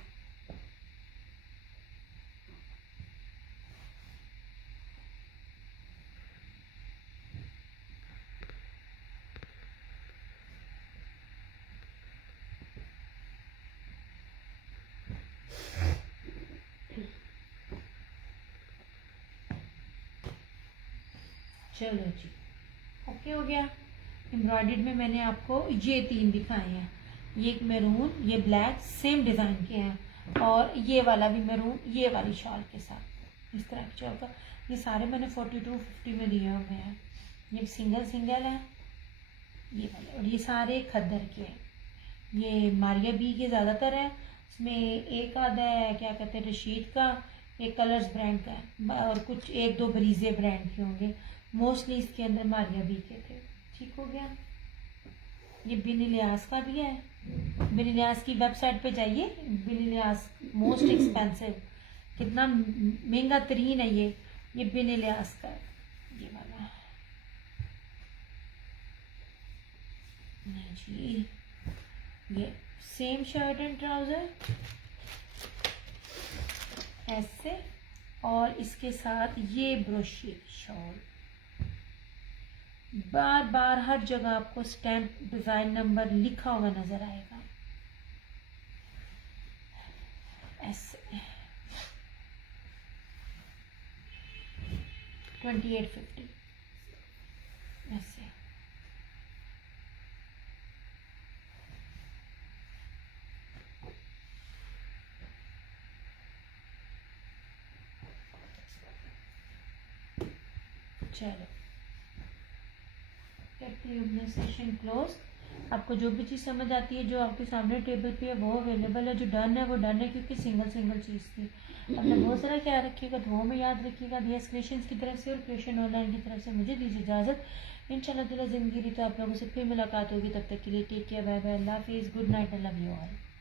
चलो जी, ओके हो गया। एम्ब्रॉयडर्ड में मैंने आपको ये 3 दिखाए हैं, ये एक मैरून, ये ब्लैक, सेम डिजाइन के हैं, और ये वाला भी मैरून, ये वाली शॉल के साथ इस तरह की शॉल का। ये सारे मैंने 4250 में दिए हुए हैं। ये सिंगल सिंगल है ये वाले, और ये सारे खद्दर के हैं। ये मारिया बी के ज़्यादातर है, इसमें एक आधा है क्या कहते हैं रशीद का, एक कलर्स ब्रांड का है, और कुछ एक दो ब्रीजे ब्रांड के होंगे, मोस्टली इसके अंदर मारिया बी के थे। ठीक हो गया। ये बिन इलियास का भी है, बिन इलियास की वेबसाइट पे जाइए, बिन इलियास मोस्ट एक्सपेंसिव, कितना महंगा तरीन है ये बिन इलियास का, ये वाला नहीं जी। ये सेम शर्ट एंड ट्राउजर ऐसे, और इसके साथ ये ब्रोशी शॉल, बार बार हर जगह आपको स्टैम्प डिज़ाइन नंबर लिखा हुआ नज़र आएगा ऐसे। 2850 ऐसे। चलो करते हैं अपना सेशन क्लोज। आपको जो भी चीज़ समझ आती है जो आपके सामने टेबल पे है वो अवेलेबल है, जो डन है वो डन है, क्योंकि सिंगल सिंगल चीज़ थी। अपना बहुत सारा ख्याल रखिएगा, दुआ में याद रखिएगा। दिया क्रिएशंस की तरफ से और क्रिएशन ऑनलाइन की तरफ से मुझे दीजिए इजाज़त। इंशाल्लाह ताला ज़िंदगी रही तो आप लोगों से फिर मुलाकात होगी, तब तक के लिए टेक केयर, बाय बाय, अल्लाह हाफिज़, good night, I love you all.